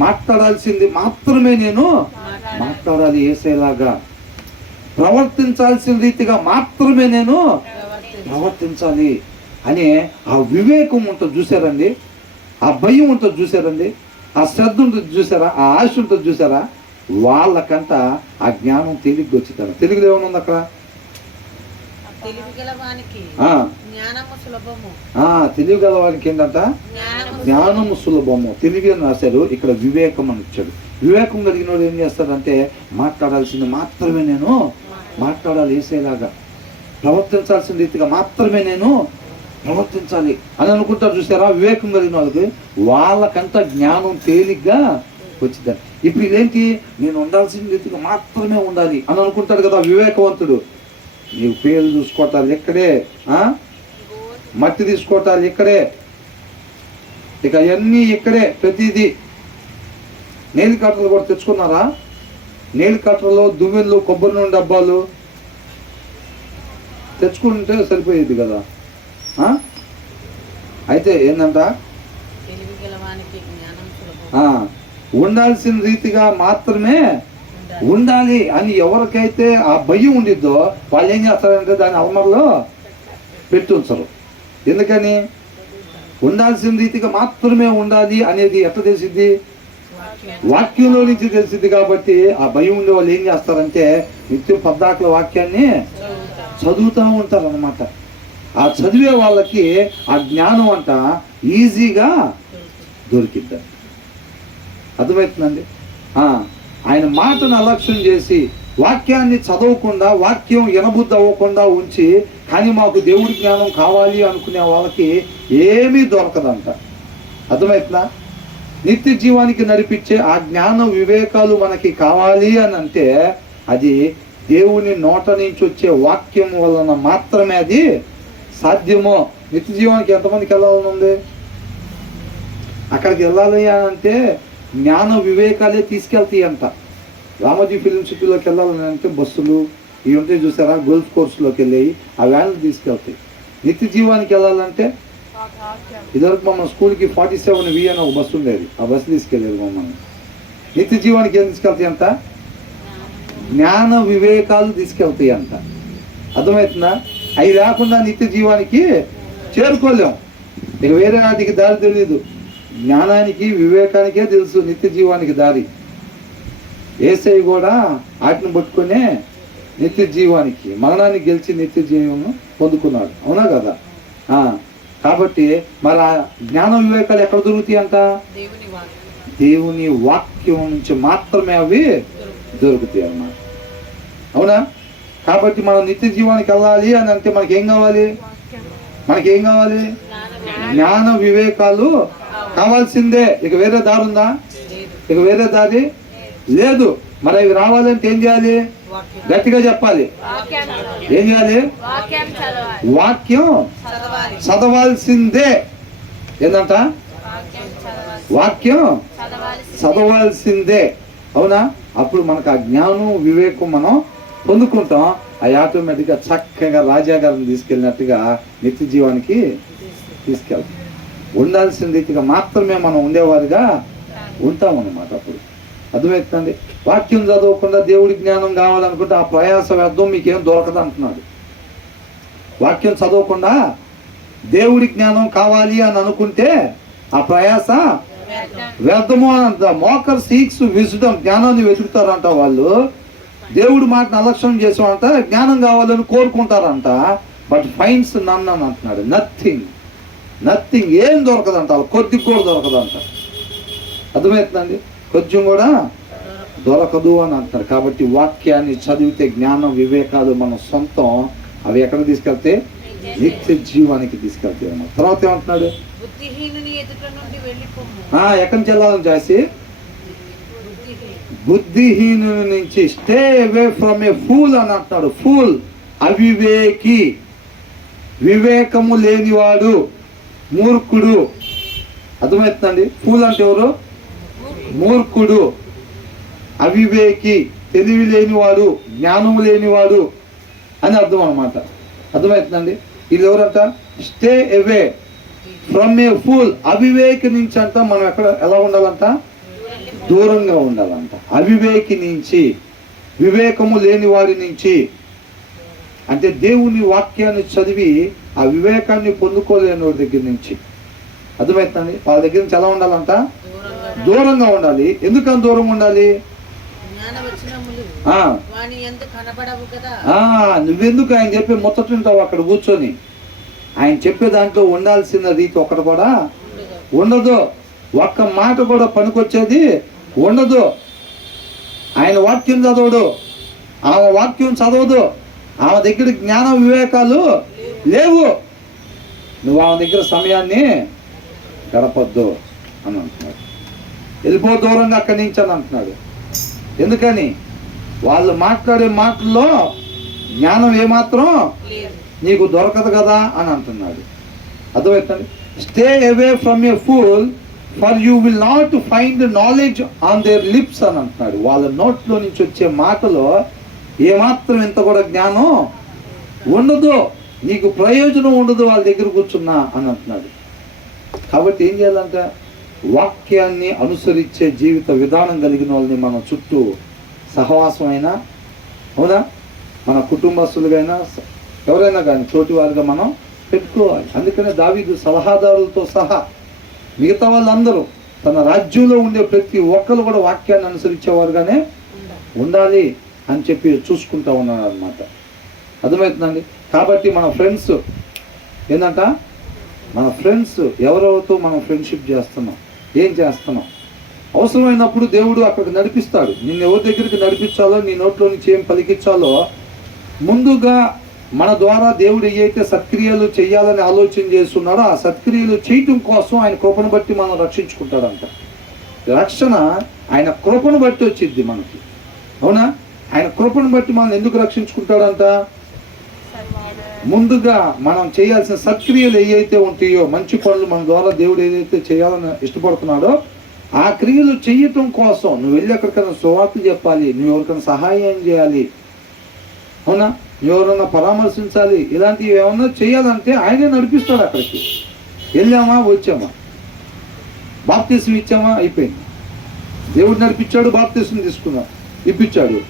మాట్లాడాల్సింది మాత్రమే నేను మాట్లాడాలి, ఏసేలాగా ప్రవర్తించాల్సిన రీతిగా మాత్రమే నేను ప్రవర్తించాలి అనే ఆ వివేకం ఉంటుంది చూసారండి, ఆ భయం ఉంటుంది చూసారండి, ఆ శ్రద్ధ ఉంటుంది చూసారా, ఆ ఆశ ఉంటుంది చూసారా, వాళ్ళకంట ఆ జ్ఞానం తేలిగ్గా వచ్చింది. తెలుగులో ఏమన్నా అక్కడ? తెలివి గలవానికి ఏంటంట? జ్ఞానము సులభము. తెలివి అని రాశారు, ఇక్కడ వివేకం అని వచ్చాడు. వివేకం కలిగిన వాడు ఏం చేస్తాడంటే మాట్లాడాల్సింది మాత్రమే నేను మాట్లాడాలి, వేసేలాగా ప్రవర్తించాల్సిన రీతిగా మాత్రమే నేను ప్రవర్తించాలి అని అనుకుంటారు చూసారా. వివేకం కలిగిన వాళ్ళకంతా జ్ఞానం తేలిగ్గా వచ్చిందని. ఇప్పుడు ఇదేంటి, నేను ఉండాల్సిన రీతిగా మాత్రమే ఉండాలి అని అనుకుంటాడు కదా వివేకవంతుడు. నీవు పేరు చూసుకోవటాలు ఇక్కడే, మట్టి తీసుకోవటాలు ఇక్కడే, ఇక అవన్నీ ఇక్కడే, ప్రతిదీ. నేలి కట్టలు కూడా తెచ్చుకున్నారా? నేలి కట్టలు, దువ్వెళ్ళు, కొబ్బరి నూనె డబ్బాలు తెచ్చుకుంటే సరిపోయేది కదా. అయితే ఏంటంట, ఉండాల్సిన రీతిగా మాత్రమే ఉండాలి అని ఎవరికైతే ఆ భయం ఉండిద్దో వాళ్ళు ఏం చేస్తారంటే దాన్ని అలమరలో పెట్టి ఉంచరు. ఎందుకని? ఉండాల్సిన రీతిగా మాత్రమే ఉండాలి అనేది ఎట్లా తెలిసిద్ది? వాక్యంలో నుంచి తెలిసిద్ది. కాబట్టి ఆ భయం ఉండే వాళ్ళు ఏం చేస్తారంటే నిత్యం పద్దాకల వాక్యాన్ని చదువుతూ ఉంటారు అన్నమాట. ఆ చదివే వాళ్ళకి ఆ జ్ఞానం అంట ఈజీగా దొరికిద్ది. అర్థమవుతుందండి? ఆయన మాటను అలక్ష్యం చేసి వాక్యాన్ని చదవకుండా, వాక్యం ఎనబుద్ధి అవ్వకుండా ఉంచి కానీ మాకు దేవుడి జ్ఞానం కావాలి అనుకునే వాళ్ళకి ఏమీ దొరకదంట. అర్థమవుతుందా? నిత్య జీవానికి నడిపించే ఆ జ్ఞాన వివేకాలు మనకి కావాలి అని అంటే అది దేవుని నోట నుంచి వచ్చే వాక్యం వలన మాత్రమే అది సాధ్యమో. నిత్య జీవానికి ఎంతమందికి వెళ్ళాలని ఉంది? అక్కడికి వెళ్ళాలి అని అంటే జ్ఞాన వివేకాలే తీసుకెళ్తాయి అంట. రామోజీ ఫిలిం సిటీలోకి వెళ్ళాలని అంటే బస్సులు ఇవి ఉంటాయి చూసారా, గోల్ఫ్ కోర్సులోకి వెళ్ళి ఆ వ్యాన్లు తీసుకెళ్తాయి. నిత్య జీవానికి వెళ్ళాలంటే ఇదివరకు మమ్మల్ని స్కూల్కి 47V అని ఒక బస్సు ఉండేది, ఆ బస్సు తీసుకెళ్ళేది మమ్మల్ని. నిత్య జీవానికి ఏం తీసుకెళ్తాయి అంట? జ్ఞాన వివేకాలు తీసుకెళ్తాయి అంట. అర్థమవుతుందా? అవి లేకుండా నిత్య జీవానికి చేరుకోలేం. ఇక వేరే వాటికి దారి తెలియదు. జ్ఞానానికి వివేకానికే తెలుసు నిత్య జీవానికి దారి. యేసయ్య కూడా వాటిని పట్టుకునే నిత్య జీవానికి, మరణాన్ని గెలిచి నిత్య జీవము పొందుకున్నాడు. అవునా కదా? కాబట్టి మరి ఆ జ్ఞాన వివేకాలు ఎక్కడ దొరుకుతాయి అంట? దేవుని వాక్యం నుంచి మాత్రమే అవి దొరుకుతాయి అన్నమాట. అవునా? కాబట్టి మనం నిత్య జీవానికి వెళ్ళాలి అని అంటే మనకేం కావాలి? జ్ఞాన వివేకాలు కావాల్సిందే. ఇక వేరే దారి ఉందా? ఇక వేరే దారి లేదు. మరి అవి రావాలంటే ఏం చేయాలి? గట్టిగా చెప్పాలి. ఏం చేయాలి? వాక్యం చదవాల్సిందే. ఏంటంట? వాక్యం చదవాల్సిందే. అవునా? అప్పుడు మనకు ఆ జ్ఞానం వివేకం మనం పొందుకుంటాం. ఆ ఆటోమేటిక్గా చక్కగా రాజాగారిని తీసుకెళ్ళినట్టుగా నిత్య జీవానికి తీసుకెళ్తాం. ఉండాల్సిన రీతిగా మాత్రమే మనం ఉండేవారుగా ఉంటాం అన్నమాట. అప్పుడు అర్థమవుతుందండి? వాక్యం చదవకుండా దేవుడి జ్ఞానం కావాలనుకుంటే ఆ ప్రయాస వ్యర్థం, మీకేం దొరకదు అంటున్నాడు. వాక్యం చదవకుండా దేవుడి జ్ఞానం కావాలి అని అనుకుంటే ఆ ప్రయాస వ్యర్థము అంట. మోకర్ సీక్స్ విజ్డమ్, జ్ఞానాన్ని వెతుకుతారంట వాళ్ళు. దేవుడి మాటను అలక్ష్యం చేసామంట, జ్ఞానం కావాలని కోరుకుంటారంట. బట్ ఫైన్స్ నన్ అని అంటున్నాడు. నథింగ్, ఏం దొరకదంట. వాళ్ళు కొద్ది కూడా దొరకదంట. అర్థమవుతుందండి? కొంచెం కూడా దొరకదు అని అంటున్నారు. కాబట్టి వాక్యాన్ని చదివితే జ్ఞానం వివేకాలు మన సొంతం, అవి ఎక్కడ తీసుకెళ్తే నిత్య జీవానికి తీసుకెళ్తాయి అన్నమాట. తర్వాత ఏమంటున్నాడు? బుద్ధిహీనుని ఎదుట నుండి వెళ్ళిపోము. ఎక్కడి నుంచి వెళ్ళాలని చేసి బుద్ధిహీనుని నుంచి, stay away from a pool అని అంటున్నాడు. ఫూల్ అవివేకి, వివేకము లేనివాడు, మూర్ఖుడు. అర్థమవుతుందండి? ఫూల్ అంటే ఎవరు? మూర్ఖుడు, అవివేకి, తెలివి లేనివాడు, జ్ఞానము లేనివాడు అని అర్థం అన్నమాట. అర్థమవుతుందండి? వీళ్ళు ఎవరంట? Stay away from a fool. అవివేకి నుంచి అంట మనం ఎలా ఉండాలంట? దూరంగా ఉండాలంట. అవివేకి నుంచి, వివేకము లేని వారి నుంచి, అంటే దేవుని వాక్యాన్ని చదివి ఆ వివేకాన్ని పొందుకోలేని వారి దగ్గర నుంచి. అర్థమవుతుందండి? వాళ్ళ దగ్గర నుంచి ఎలా ఉండాలంట? దూరంగా ఉండాలి. ఎందుకని దూరం ఉండాలి? నువ్వెందుకు ఆయన చెప్పే ముచ్చటుంటావు అక్కడ కూర్చొని? ఆయన చెప్పే దాంట్లో ఉండాల్సిన రీతి ఒకటి కూడా ఉండదు. ఒక్క మాట కూడా పనికొచ్చేది ఉండదు. ఆయన వాక్యం చదవడు, ఆమె వాక్యం చదవదు, ఆమె దగ్గర జ్ఞాన వివేకాలు లేవు. నువ్వు ఆమె దగ్గర సమయాన్ని గడపద్దు అని అంటున్నాడు. వెళ్ళిపో దూరంగా అక్కడి నుంచి అని అంటున్నాడు. ఎందుకని? వాళ్ళు మాట్లాడే మాటల్లో జ్ఞానం ఏమాత్రం నీకు దొరకదు కదా అని అంటున్నాడు. అర్థమవుతుంది? Stay away from a pool for you will not find knowledge on their lips అని అంటున్నాడు. వాళ్ళ నోట్లో నుంచి వచ్చే మాటలో ఏమాత్రం ఇంత కూడా జ్ఞానం ఉండదు, నీకు ప్రయోజనం ఉండదు వాళ్ళ దగ్గర కూర్చున్నా అని అంటున్నాడు. కాబట్టి ఏం చేయాలంట? వాక్యాన్ని అనుసరించే జీవిత విధానం కలిగిన వాళ్ళని మన చుట్టూ సహవాసం అయినా, అవునా, మన కుటుంబస్తులుగైనా ఎవరైనా కానీ తోటి వారిగా మనం పెట్టుకోవాలి. అందుకనే దావీదు సలహాదారులతో సహా మిగతా వాళ్ళందరూ తన రాజ్యంలో ఉండే ప్రతి ఒక్కరు కూడా వాక్యాన్ని అనుసరించేవారుగానే ఉండాలి అని చెప్పి చూసుకుంటా ఉన్నాడు అనమాట. అర్థమవుతుందండి? కాబట్టి మన ఫ్రెండ్స్ ఏంటంట, మన ఫ్రెండ్స్ ఎవరెవరితో మనం ఫ్రెండ్షిప్ చేస్తున్నాం, ఏం చేస్తున్నాం, అవసరమైనప్పుడు దేవుడు అక్కడికి నడిపిస్తాడు. నిన్ను ఎవరి దగ్గరికి నడిపించాలో, నీ నోట్లో నుంచి ఏం పలికించాలో ముందుగా మన ద్వారా దేవుడు ఏవైతే సత్క్రియలు చేయాలని ఆలోచన చేస్తున్నాడో ఆ సత్క్రియలు చేయటం కోసం ఆయన కృపను బట్టి మనం రక్షించుకుంటాడంట. రక్షణ ఆయన కృపను బట్టి వచ్చింది మనకి, అవునా? ఆయన కృపను బట్టి మనం ఎందుకు రక్షించుకుంటాడంట? ముందుగా మనం చేయాల్సిన సత్క్రియలు ఏవైతే ఉంటాయో, మంచి పనులు మన ద్వారా దేవుడు ఏదైతే చేయాలని ఇష్టపడుతున్నాడో ఆ క్రియలు చేయటం కోసం నువ్వు వెళ్ళి ఎక్కడికైనా సువార్త చెప్పాలి, నువ్వు ఎవరికైనా సహాయం చేయాలి, అవునా, నువ్వు ఎవరన్నా పరామర్శించాలి, ఇలాంటివి ఏమన్నా చేయాలంటే ఆయనే నడిపిస్తాడు. అక్కడికి వెళ్ళామా, వచ్చామా, బాప్తిసం ఇచ్చామా, అయిపోయింది. దేవుడు నడిపించాడు, బాప్తిసం తీసుకున్నాం, ఇప్పించాడు.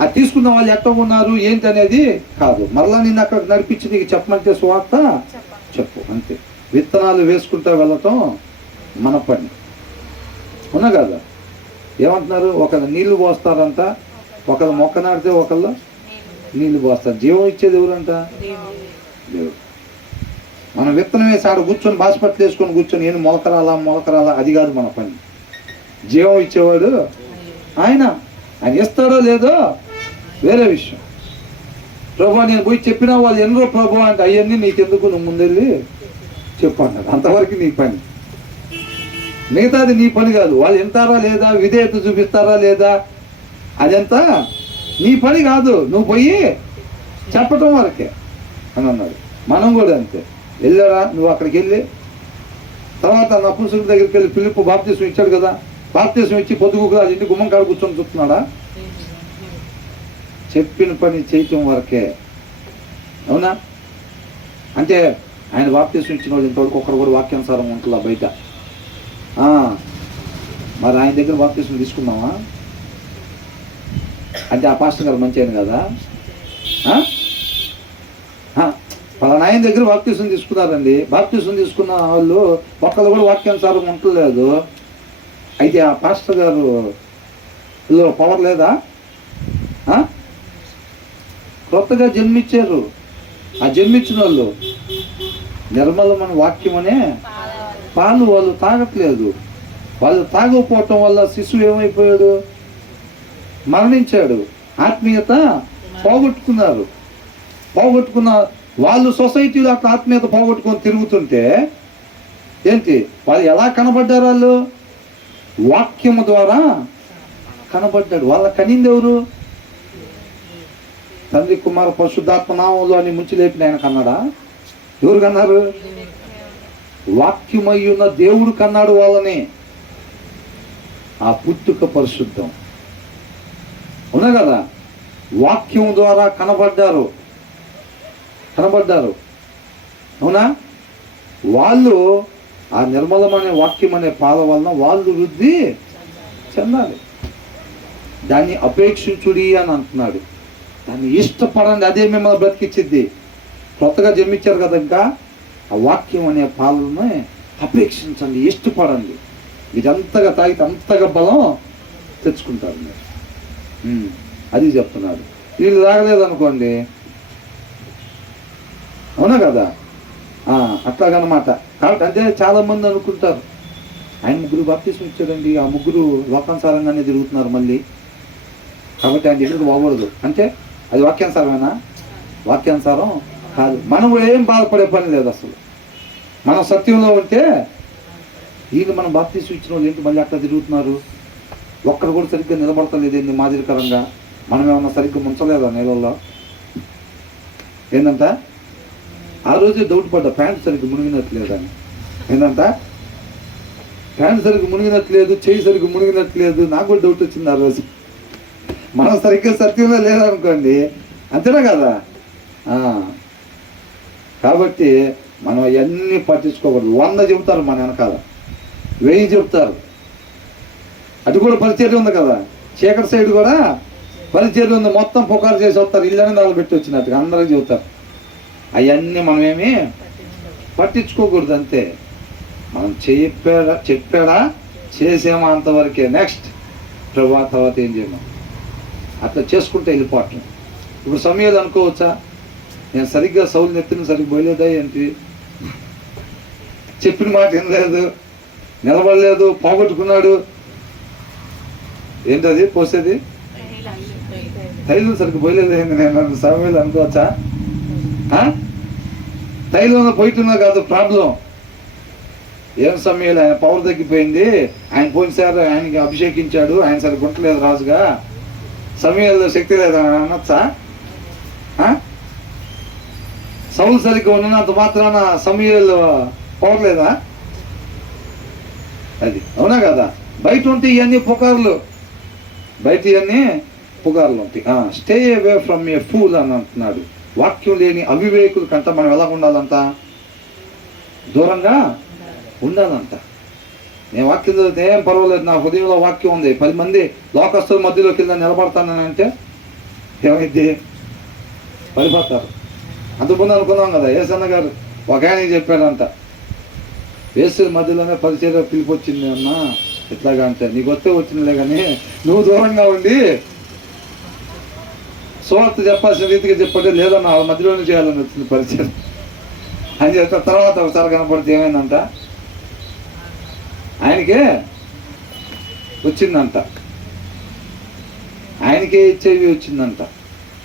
ఆ తీసుకున్న వాళ్ళు ఎట్లా ఉన్నారు ఏంటి అనేది కాదు, మరలా నిన్ను అక్కడికి నడిపించి నీకు చెప్పమంటే సువార్త చెప్పు, అంతే. విత్తనాలు వేసుకుంటూ వెళ్ళటం మన పని, ఉన్నా కదా? ఏమంటున్నారు? ఒకళ్ళు నీళ్లు పోస్తారంట, ఒకళ్ళు మొక్క నాటితే ఒకళ్ళు నీళ్లు పోస్తారు. జీవం ఇచ్చేది ఎవరంట? దేవుడు. మనం విత్తనం వేసి ఆడ కూర్చొని బాస్పట్లు వేసుకొని కూర్చొని ఏం మొలకరాలా అది కాదు మన పని. జీవం ఇచ్చేవాడు ఆయన. ఆయన ఇస్తాడో లేదో వేరే విషయం. ప్రభు నేను పోయి చెప్పినా వాళ్ళు ఎన్నో ప్రభు అంటే అవన్నీ నీకెందుకు, నువ్వు ముందెళ్ళి చెప్పు అన్నాడు. అంతవరకు నీ పని, మిగతాది నీ పని కాదు. వాళ్ళు వింటారా లేదా, విధేయత చూపిస్తారా లేదా, అదంతా నీ పని కాదు, నువ్వు పోయి చెప్పటం వరకే అని అన్నాడు. మనం కూడా అంతే. వెళ్ళారా నువ్వు అక్కడికి వెళ్ళి, తర్వాత నపుంసకుడి దగ్గరికి వెళ్ళి ఫిలిప్పు బాప్తిసం ఇచ్చాడు కదా, బాప్తిసం ఇచ్చి పొద్దుగుగా ఇంటి గుమ్మం కాడ కూర్చొని చూస్తున్నాడా? చెప్పిన పని చేయటం వరకే, అవునా? అంటే ఆయన బాప్తిసం ఇచ్చిన వాళ్ళు ఇంతవరకు ఒక్కరు కూడా వాక్యానుసారం ఉంటుందా బయట? మరి ఆయన దగ్గర బాప్తిసం తీసుకున్నావా? అంటే ఆ పాస్టర్ గారు మంచి ఆయన కదా, పలానా ఆయన దగ్గర బాప్తిసం తీసుకున్నారండి. బాప్తిసం తీసుకున్న వాళ్ళు ఒక్కరు కూడా వాక్యానుసారం ఉండలేదు. అయితే ఆ పాస్టర్ గారు పవర్ లేదా? కొత్తగా జన్మించారు. ఆ జన్మించిన వాళ్ళు నిర్మలమైన వాక్యం అనే పాలు వాళ్ళు తాగట్లేదు. వాళ్ళు తాగకపోవటం వల్ల శిశువు ఏమైపోయాడు? మరణించాడు. ఆత్మీయత పోగొట్టుకున్న వాళ్ళు సొసైటీలో అట్లా ఆత్మీయత పోగొట్టుకొని తిరుగుతుంటే ఏంటి వాళ్ళు ఎలా కనబడ్డారు? వాళ్ళు వాక్యము ద్వారా కనబడ్డాడు. వాళ్ళ కనింది ఎవరు? తండ్రి కుమార పరిశుద్ధాత్మ నామంలో అని ముంచి లేపిన ఆయన కన్నాడా? ఎవరు కన్నారు? వాక్యమయ్యున్న దేవుడు కన్నాడు వాళ్ళని. ఆ పుట్టుక పరిశుద్ధం. అవునా కదా? వాక్యం ద్వారా కనబడ్డారు. అవునా? వాళ్ళు ఆ నిర్మలమనే వాక్యం అనే పాల వలన వాళ్ళు వృద్ధి చెందాలి. దాన్ని అపేక్షించుడి అని అంటున్నాడు. దాన్ని ఇష్టపడండి, అదే మిమ్మల్ని బ్రతికిచ్చిద్ది. కొత్తగా జన్మించారు కదా, ఇంకా ఆ వాక్యం అనే పాలనే అపేక్షించండి, ఇష్టపడండి. ఇది అంతగా తాగితే అంతగా బలం తెచ్చుకుంటారు మీరు. అది చెప్తున్నాడు. వీళ్ళు తాగలేదనుకోండి, అవునా కదా? అట్లాగనమాట. కాబట్టి అంటే చాలా మంది అనుకుంటారు ఆయన 3 బాప్తిస్మం ఇచ్చాడండి, ఆ 3 లోకానుసారంగానే తిరుగుతున్నారు మళ్ళీ, కాబట్టి ఆయన దగ్గరికి పోకూడదు అంటే అది వాక్యానుసారమేనా? వాక్యానుసారం కాదు. మనం కూడా ఏం బాధపడే పని లేదు అసలు. మనం సత్యంలో ఉంటే వీళ్ళు మనం బాప్తిస్మం ఇచ్చిన వాళ్ళు ఏంటి మళ్ళీ అట్లా తిరుగుతున్నారు, ఒక్కడు కూడా సరిగ్గా నిలబడతలేదు ఏంటి మాదిరికరంగా, మనం ఏమన్నా సరిగ్గా ముంచలేదా నీళ్ళల్లో? ఏంటంట ఆ రోజే డౌట్ పడ్డా, ప్యాంట్ సరిగ్గా మునిగినట్లేదని. ఏంటంట ప్యాంట్ సరిగ్గా మునిగినట్లేదు, చెయ్యి సరిగ్గా మునిగినట్లేదు. నాకు కూడా డౌట్ వచ్చింది ఆ రోజు. మనం సరిగ్గా సత్యంలో లేదనుకోండి, అంతేనా కదా? కాబట్టి మనం అవన్నీ పట్టించుకోకూడదు. 100 చెబుతారు మన వెనకాల, 1000 చెబుతారు. అది కూడా పరిచర్య ఉంది కదా, చీకటి సైడ్ కూడా పరిచర్య ఉంది. మొత్తం పుకారు చేసి వస్తారు, ఇళ్ళని దాని పెట్టి వచ్చినట్టుగా అందరూ చెబుతారు. అవన్నీ మనమేమి పట్టించుకోకూడదు. అంతే, మనం చెప్పాడా చేసామా అంతవరకే. నెక్స్ట్ తర్వాత ఏం చేయము, అట్లా చేసుకుంటే వెళ్ళిపోవటం. ఇప్పుడు సమయాలు అనుకోవచ్చా, నేను సరిగ్గా సౌలు నెత్తిన సరిగ్గా పోయలేదా ఏంటి, చెప్పిన మాట వినలేదు, నిలబడలేదు, పోగొట్టుకున్నాడు, ఏంటది పోసేది తైలం సరిగ్గా పోయలేదు ఏంటి, నేను సమయాలు అనుకోవచ్చా? తైలంలో పోయితున్నా కాదు ప్రాబ్లం. ఏం సమయాలు ఆయన పవర్ తగ్గిపోయింది, ఆయన పోయినసారి ఆయనకి అభిషేకించాడు, ఆయన సరిగ్గా గుంటలేదు రాజుగా, సమయాల్లో శక్తి లేదా అనొచ్చా? సౌలు సరిగ్గా ఉన్నంత మాత్రాన సమయాలు పోవట్లేదా? అది అవునా కదా? బయట ఉంటే ఇవన్నీ పుకార్లు, ఉంటాయి. Stay away from a pool అని అంటున్నాడు. వాక్యం లేని అవివేకుల కంట మనం ఎలా ఉండాలంట? దూరంగా ఉండాలంట. నేను వాక్యం చదివితే ఏం పర్వాలేదు, నా హృదయంలో వాక్యం ఉంది, 10 మంది లోకస్తుల మధ్యలోకి వెళ్ళి నిలబడతానంటే ఏమైంది? పడిపోతారు. అంతకుముందు అనుకున్నాం కదా, యేసన్న గారు ఒక ఆయనకి చెప్పాడంట, వేసుల మధ్యలోనే పరిచర్య పిలిపి వచ్చింది అన్న, ఎట్లాగా అంటే నీకు వస్తే వచ్చినలే కానీ నువ్వు దూరంగా ఉండి సువార్త చెప్పాల్సిన రీతిగా చెప్పంటే లేదన్న వాళ్ళ మధ్యలోనే చేయాలని వచ్చింది పరిచయం అని చెప్తే, తర్వాత ఒకసారి కనపడితే ఏమైందంట, ఆయనకే వచ్చిందంట, ఆయనకే హెచ్ఐవి వచ్చిందంట.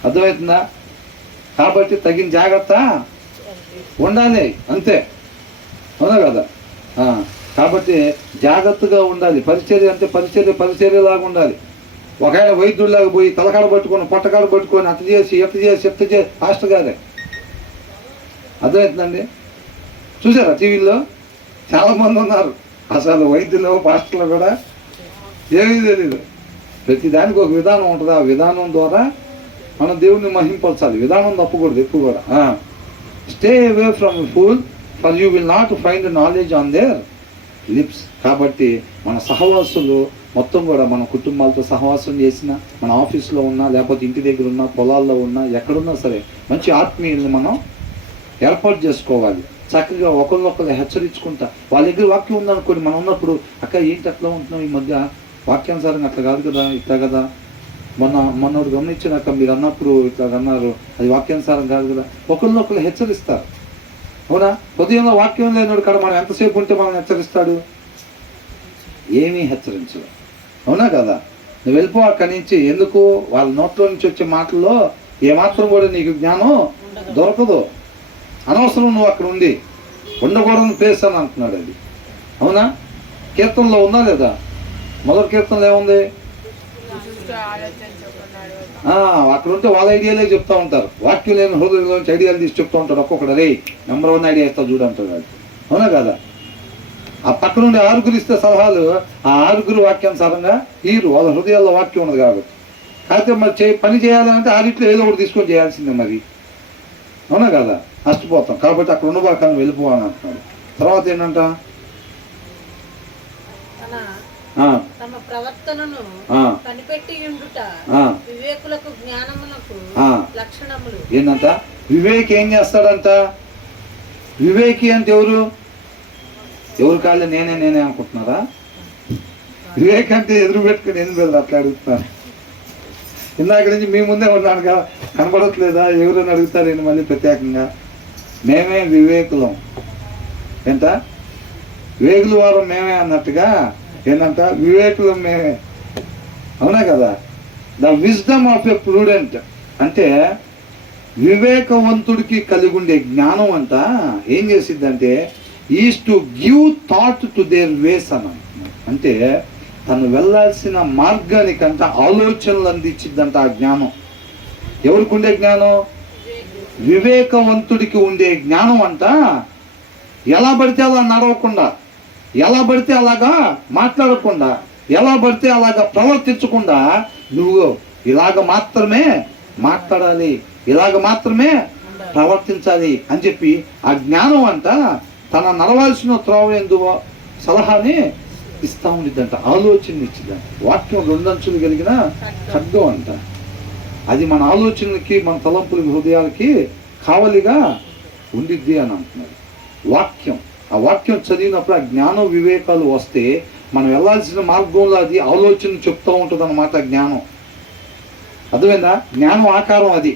అర్థమవుతుందా? కాబట్టి తగిన జాగ్రత్త ఉండాలి, అంతే. అవునా కదా? కాబట్టి జాగ్రత్తగా ఉండాలి. పరిచర్య అంటే పరిచర్యలాగా ఉండాలి. ఒక ఆయన వైద్యుడిలాగా పోయి తలకాడ పట్టుకొని పొట్టకాడ పట్టుకొని అట్ట చేసి పాస్టర్ గారే. అర్థమవుతుందండి? చూసారా టీవీలో చాలామంది ఉన్నారు, అసలు వైద్యులు పాస్టర్లు కూడా ఏమీ తెలీదు. ప్రతి దానికి ఒక విధానం ఉంటుంది. ఆ విధానం ద్వారా మనం దేవుణ్ణి మహింపరచాలి. విధానం తప్పకూడదు ఎక్కువ కూడా. Stay away from pool for you will not find knowledge on their lips. కాబట్టి మన సహవాసులు మొత్తం కూడా మన కుటుంబాలతో సహవాసం చేసిన, మన ఆఫీస్లో ఉన్నా, లేకపోతే ఇంటి దగ్గర ఉన్నా, పొలాల్లో ఉన్నా, ఎక్కడున్నా సరే మంచి ఆత్మీయుల్ని మనం ఏర్పాటు చేసుకోవాలి. చక్కగా ఒకరినొకరు హెచ్చరించుకుంటా. వాళ్ళ దగ్గర వాక్యం ఉందనుకోండి, మనం ఉన్నప్పుడు అక్క ఏంటి అట్లా ఉంటున్నాం ఈ మధ్య, వాక్యానుసారంగా అట్లా కాదు కదా, ఇట్లా కదా, మొన్నోడు గమనించినాక మీరు అన్నప్పుడు ఇట్లా అన్నారు, అది వాక్యానుసారం కాదు కదా, ఒకరినొకరు హెచ్చరిస్తారు. అవునా? హృదయంలో వాక్యం లేనివాడు కాడ మనం ఎంతసేపు ఉంటే మనం హెచ్చరిస్తాడు? ఏమీ హెచ్చరించడు. అవునా కదా? నువ్వు వెళ్ళిపో అక్కడి నుంచి. ఎందుకు? వాళ్ళ నోట్లో నుంచి వచ్చే మాటల్లో ఏమాత్రం కూడా నీకు జ్ఞానం దొరకదు. అనవసరం నువ్వు అక్కడ ఉండి, ఉండకూడని ప్లేస్ అని అంటున్నాడు. అది అవునా? కీర్తనలో ఉందా లేదా? మొదటి కీర్తనలో ఏముంది? అక్కడ ఉంటే వాళ్ళ ఐడియాలే చెప్తా ఉంటారు. వాక్యం లేని హృదయంలోంచి ఐడియాలు తీసి చెప్తూ ఉంటారు. ఒక్కొక్కడు రే నెంబర్ 1 ఐడియా ఇస్తా చూడంటారు. అది అవునా కదా? ఆ పక్క నుండి 6 ఇస్తే సలహాలు, ఆ 6 వాక్యానుసారంగా వాళ్ళ హృదయాల్లో వాక్యం ఉన్నది కాబట్టి. అయితే మరి పని చేయాలంటే 6 ఏదో ఒకటి తీసుకొని చేయాల్సిందే మరి. అవునా కదా? నష్టపోతాం. కాబట్టి అక్కడ ఉండబాకాన్ని వెళ్ళిపోవాలని అంటున్నాడు. తర్వాత ఏంటంట? తమ ప్రవర్తనను కనిపెట్టి ఉండుట వివేకులకు జ్ఞానమునకు లక్షణములు. ఏంటంట? వివేకి ఏం చేస్తాడంట? వివేకి అంటే ఎవరు కాళ్ళు నేనే అనుకుంటున్నారా? వివేక్ అంటే ఎదురు పెట్టుకుని ఎందుకు అట్లా అడుగుతున్నారు? ఇందాక నుంచి మీ ముందే ఉన్నాను కదా, కనపడట్లేదా? ఎవరైనా అడుగుతారు మళ్ళీ ప్రత్యేకంగా. మేమే వివేకులం. ఎంత వివేకుల వారం మేమే అన్నట్టుగా ఏంటంట? వివేకులం మేమే. అవునా కదా? The wisdom of a prudent అంటే వివేకవంతుడికి కలిగి ఉండే జ్ఞానం అంట ఏం చేసిద్దంటే is to give thought to their ways అని. అంటే తను వెళ్ళాల్సిన మార్గానికంట ఆలోచనలు అందించిద్దంట ఆ జ్ఞానం. ఎవరికి ఉండే జ్ఞానం? వివేకవంతుడికి ఉండే జ్ఞానం అంట ఎలా పడితే అలా నడవకుండా, ఎలా పడితే అలాగా మాట్లాడకుండా, ఎలా పడితే అలాగా ప్రవర్తించకుండా నువ్వు ఇలాగ మాత్రమే మాట్లాడాలి, ఇలాగ మాత్రమే ప్రవర్తించాలి అని చెప్పి ఆ జ్ఞానం అంట తన నడవాల్సిన త్రోవ ఎందువో సలహాని ఇస్తా ఉండిద్దంట, ఆలోచన ఇచ్చిద్దంట. వాక్యం 2 అంచులు కలిగిన ఖడ్గం అంట. అది మన ఆలోచనలకి, మన తలంపులకి, హృదయాలకి కావలిగా ఉండిద్ది అని అంటున్నారు. వాక్యం, ఆ వాక్యం చదివినప్పుడు ఆ జ్ఞానం వివేకాలు వస్తే మనం వెళ్ళాల్సిన మార్గంలో అది ఆలోచన చెప్తూ ఉంటుంది అన్నమాట. జ్ఞానం అర్థమైందా? జ్ఞానం ఆకారం అది.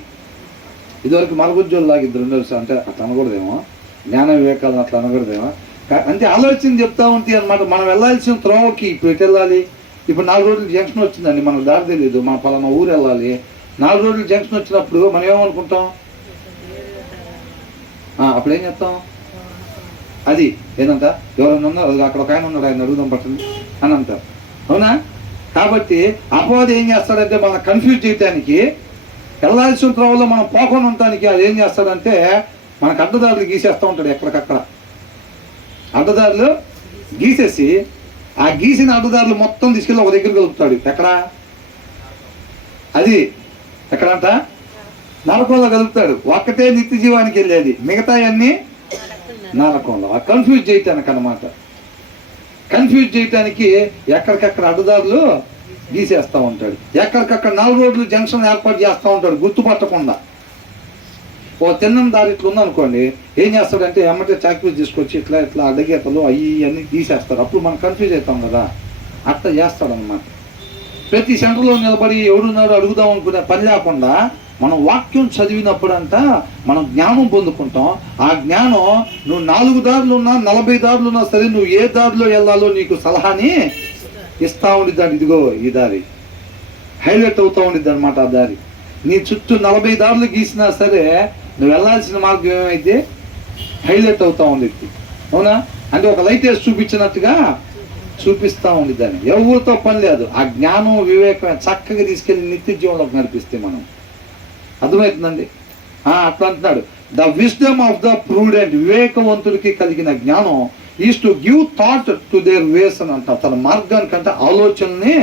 ఇదివరకు మరుగుజ్జోళ్ళలాగా 2 ఉండరు అంటే అట్లా అనకూడదేమో, జ్ఞాన వివేకాలను అట్లా అనకూడదేమో. అంటే ఆలోచన చెప్తా ఉంటాయి అనమాట. మనం వెళ్ళాల్సిన త్రోవకి ఇప్పుడు ఎటు వెళ్ళాలి? ఇప్పుడు 4 రోడ్లు జంక్షన్ వచ్చిందండి, మనకు దారి తెలియదు, మన పలానా ఊరు వెళ్ళాలి. 4 రోడ్లు జంక్షన్ వచ్చినప్పుడు మనం ఏమనుకుంటాం? అప్పుడు ఏం చేస్తాం? అది ఏంటంట, ఎవరైనా ఉన్నారు అక్కడ ఒక ఆయన ఉన్నాడు, ఆయన అడుగుదాం పట్టండి అని అంటారు. అవునా? కాబట్టి అపవాది ఏం చేస్తాడంటే మనం కన్ఫ్యూజ్ చేయడానికి, వెళ్ళాల్సిన త్రోవలో మనం పోకుండా ఉండటానికి అది ఏం చేస్తాడంటే మనకు అడ్డదారులు గీసేస్తూ ఉంటాడు. ఎక్కడికక్కడ అడ్డదారులు గీసేసి ఆ గీసిన అడ్డదారులు మొత్తం తీసుకెళ్ళి ఒక దగ్గర కలుపుతాడు. ఎక్కడ? అది ఎక్కడంట? నరకంలో కలుపుతాడు. ఒక్కటే నిత్య జీవానికి వెళ్ళేది, మిగతా అన్నీ నరకంలో. ఆ కన్ఫ్యూజ్ చేయటానికి అన్నమాట. కన్ఫ్యూజ్ చేయటానికి ఎక్కడికక్కడ అడ్డదారులు గీసేస్తూ ఉంటాడు. ఎక్కడికక్కడ 4 రోడ్లు జంక్షన్ ఏర్పాటు చేస్తూ ఉంటాడు గుర్తుపట్టకుండా. ఓ తిన్నం దారి ఇట్లా ఉందనుకోండి, ఏం చేస్తాడంటే ఎమ్మటే చాక్పీస్ తీసుకొచ్చి ఇట్లా ఇట్లా అడ్డగీతలు అన్నీ తీసేస్తాడు. అప్పుడు మనం కన్ఫ్యూజ్ అవుతాం కదా, అట్లా చేస్తాడనమాట. ప్రతి సెంటర్లో నిలబడి ఎవడున్నాడు అడుగుదాం అనుకునే పని లేకుండా మనం వాక్యం చదివినప్పుడంట మనం జ్ఞానం పొందుకుంటాం. ఆ జ్ఞానం నువ్వు 4 దారులు ఉన్నా 40 దారులు ఉన్నా సరే, నువ్వు ఏ దారిలో వెళ్ళాలో నీకు సలహాని ఇస్తా ఉండిద్దాన్ని. ఇదిగో ఈ దారి హైలైట్ అవుతూ ఉండిద్ది అనమాట. ఆ దారి నీ చుట్టూ 40 దారులు గీసినా సరే నువ్వు వెళ్ళాల్సిన మార్గం ఏమైతే హైలైట్ అవుతూ ఉండిద్ది. అవునా? అంటే ఒక లైట్ వేసి చూపించినట్టుగా చూపిస్తూ ఉండిద్దాన్ని. ఎవరితో పని లేదు. ఆ జ్ఞానం వివేకం చక్కగా తీసుకెళ్ళి నిత్య జీవంలోకి నడిపిస్తే మనం. అర్థమవుతుందండి? అట్లా అంటున్నాడు, the wisdom of the prudent, వివేకవంతుడికి కలిగిన జ్ఞానం is to give thought to their ways అని అంట. తన మార్గానికంటే ఆలోచనని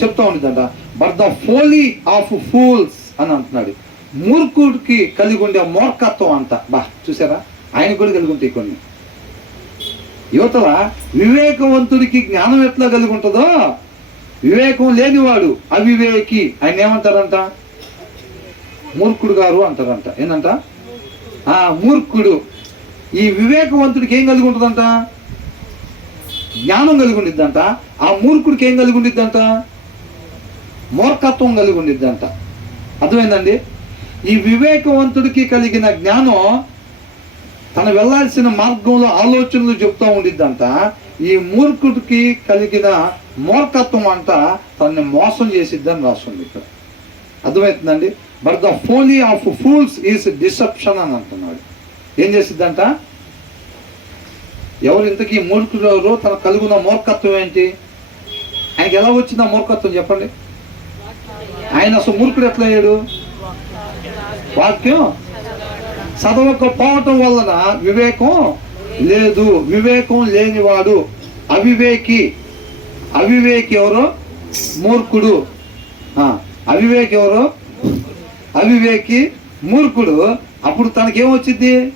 చెప్తా ఉండిద్దంట. But the folly of fools అని అంటున్నాడు. మూర్ఖుడికి కలిగి ఉండే మూర్ఖత్వం అంట. చూసారా? ఆయన కూడా కలిగి ఉంటాయి కొన్ని. యువతల వివేకవంతుడికి జ్ఞానం ఎట్లా కలిగి ఉంటుందో, వివేకం లేనివాడు అవివేకి, ఆయన ఏమంటారంట? మూర్ఖుడు గారు అంటారంట. ఏంటంట? మూర్ఖుడు. ఈ వివేకవంతుడికి ఏం కలిగి ఉంటుందంట? జ్ఞానం కలిగి ఉండిద్దంట. ఆ మూర్ఖుడికి ఏం కలిగి ఉండిద్దంట? మూర్ఖత్వం కలిగి ఉండిద్దంట. అర్థమైందండి? ఈ వివేకవంతుడికి కలిగిన జ్ఞానం తను వెళ్ళాల్సిన మార్గంలో ఆలోచనలు చెప్తూ ఉండిద్దంట. ఈ మూర్ఖుడికి కలిగిన మూర్ఖత్వం అంట తనని మోసం చేసిద్దని రాస్తుంది ఇక్కడ. అర్థమవుతుందండి? But the folly of fools is deception అని అంటున్నాడు. ఏం చేసిద్దంట? ఎవరు ఇంతకీ మూర్ఖుడు ఎవరు? తనకు కలుగున్న మూర్ఖత్వం ఏంటి? ఆయనకి ఎలా వచ్చింది ఆ మూర్ఖత్వం చెప్పండి? ఆయన అసలు మూర్ఖుడు ఎట్లా అయ్యాడు? వాక్యం చదవకపోవటం వలన వివేకం లేదు. వివేకం లేనివాడు అవివేకి. అవివేకి ఎవరు? మూర్ఖుడు. అవివేకి ఎవరు? అవివేకి మూర్ఖుడు. అప్పుడు తనకేమొచ్చింది?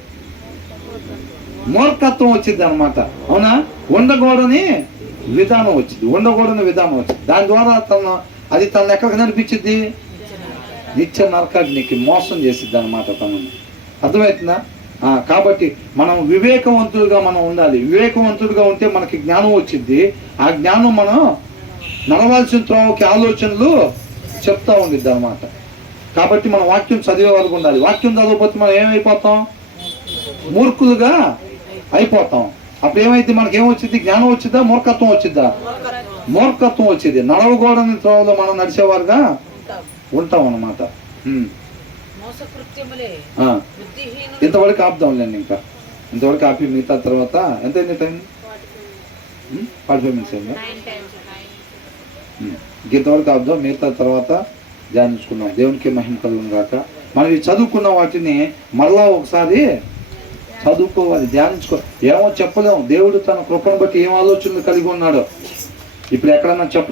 మూర్ఖత్వం వచ్చింది అనమాట. అవునా? ఉండకూడని విధానం వచ్చింది. ఉండకూడని విధానం వచ్చింది. దాని ద్వారా అది తనను ఎక్కడికి నడిపించింది? నిత్య నరకాగ్నికి మోసం చేసిద్ది అనమాట తనని. అర్థమవుతుందా? కాబట్టి మనం వివేకవంతులుగా మనం ఉండాలి. వివేకవంతుడిగా ఉంటే మనకి జ్ఞానం వచ్చింది. ఆ జ్ఞానం మనం నడవాల్సిన త్రోవకి ఆలోచనలు చెప్తా ఉండిద్ది అనమాట. కాబట్టి మనం వాక్యం చదివే వరకు ఉండాలి. వాక్యం చదవకపోతే మనం ఏమైపోతాం? మూర్ఖులుగా అయిపోతాం. అప్పుడు ఏమైంది? మనకి ఏమొచ్చింది? జ్ఞానం వచ్చిద్దా? మూర్ఖత్వం వచ్చిద్దా? మూర్ఖత్వం వచ్చేది. నడవకూడని త్రోవలో మనం నడిచేవారుగా ఉంటాం అన్నమాట. ఇంతవరకు ఆపుదాంలేండి. ఇంకా ఇంతవరకు ఆపి మిగతా తర్వాత ఎంత అయింది టైం? 45 minutes అయిందా? ఇంతవరకు ఆపుదాం. మిగతా తర్వాత ధ్యానించుకున్నాం. దేవునికి మహిమ కలుగును గాక. మనం ఈ చదువుకున్న వాటిని మరలా ఒకసారి చదువుకోవాలి, ధ్యానించుకో. ఏమో చెప్పలేము. దేవుడు తన కృపను బట్టి ఏం ఆలోచనలు కలిగి ఉన్నాడో. ఇప్పుడు ఎక్కడన్నా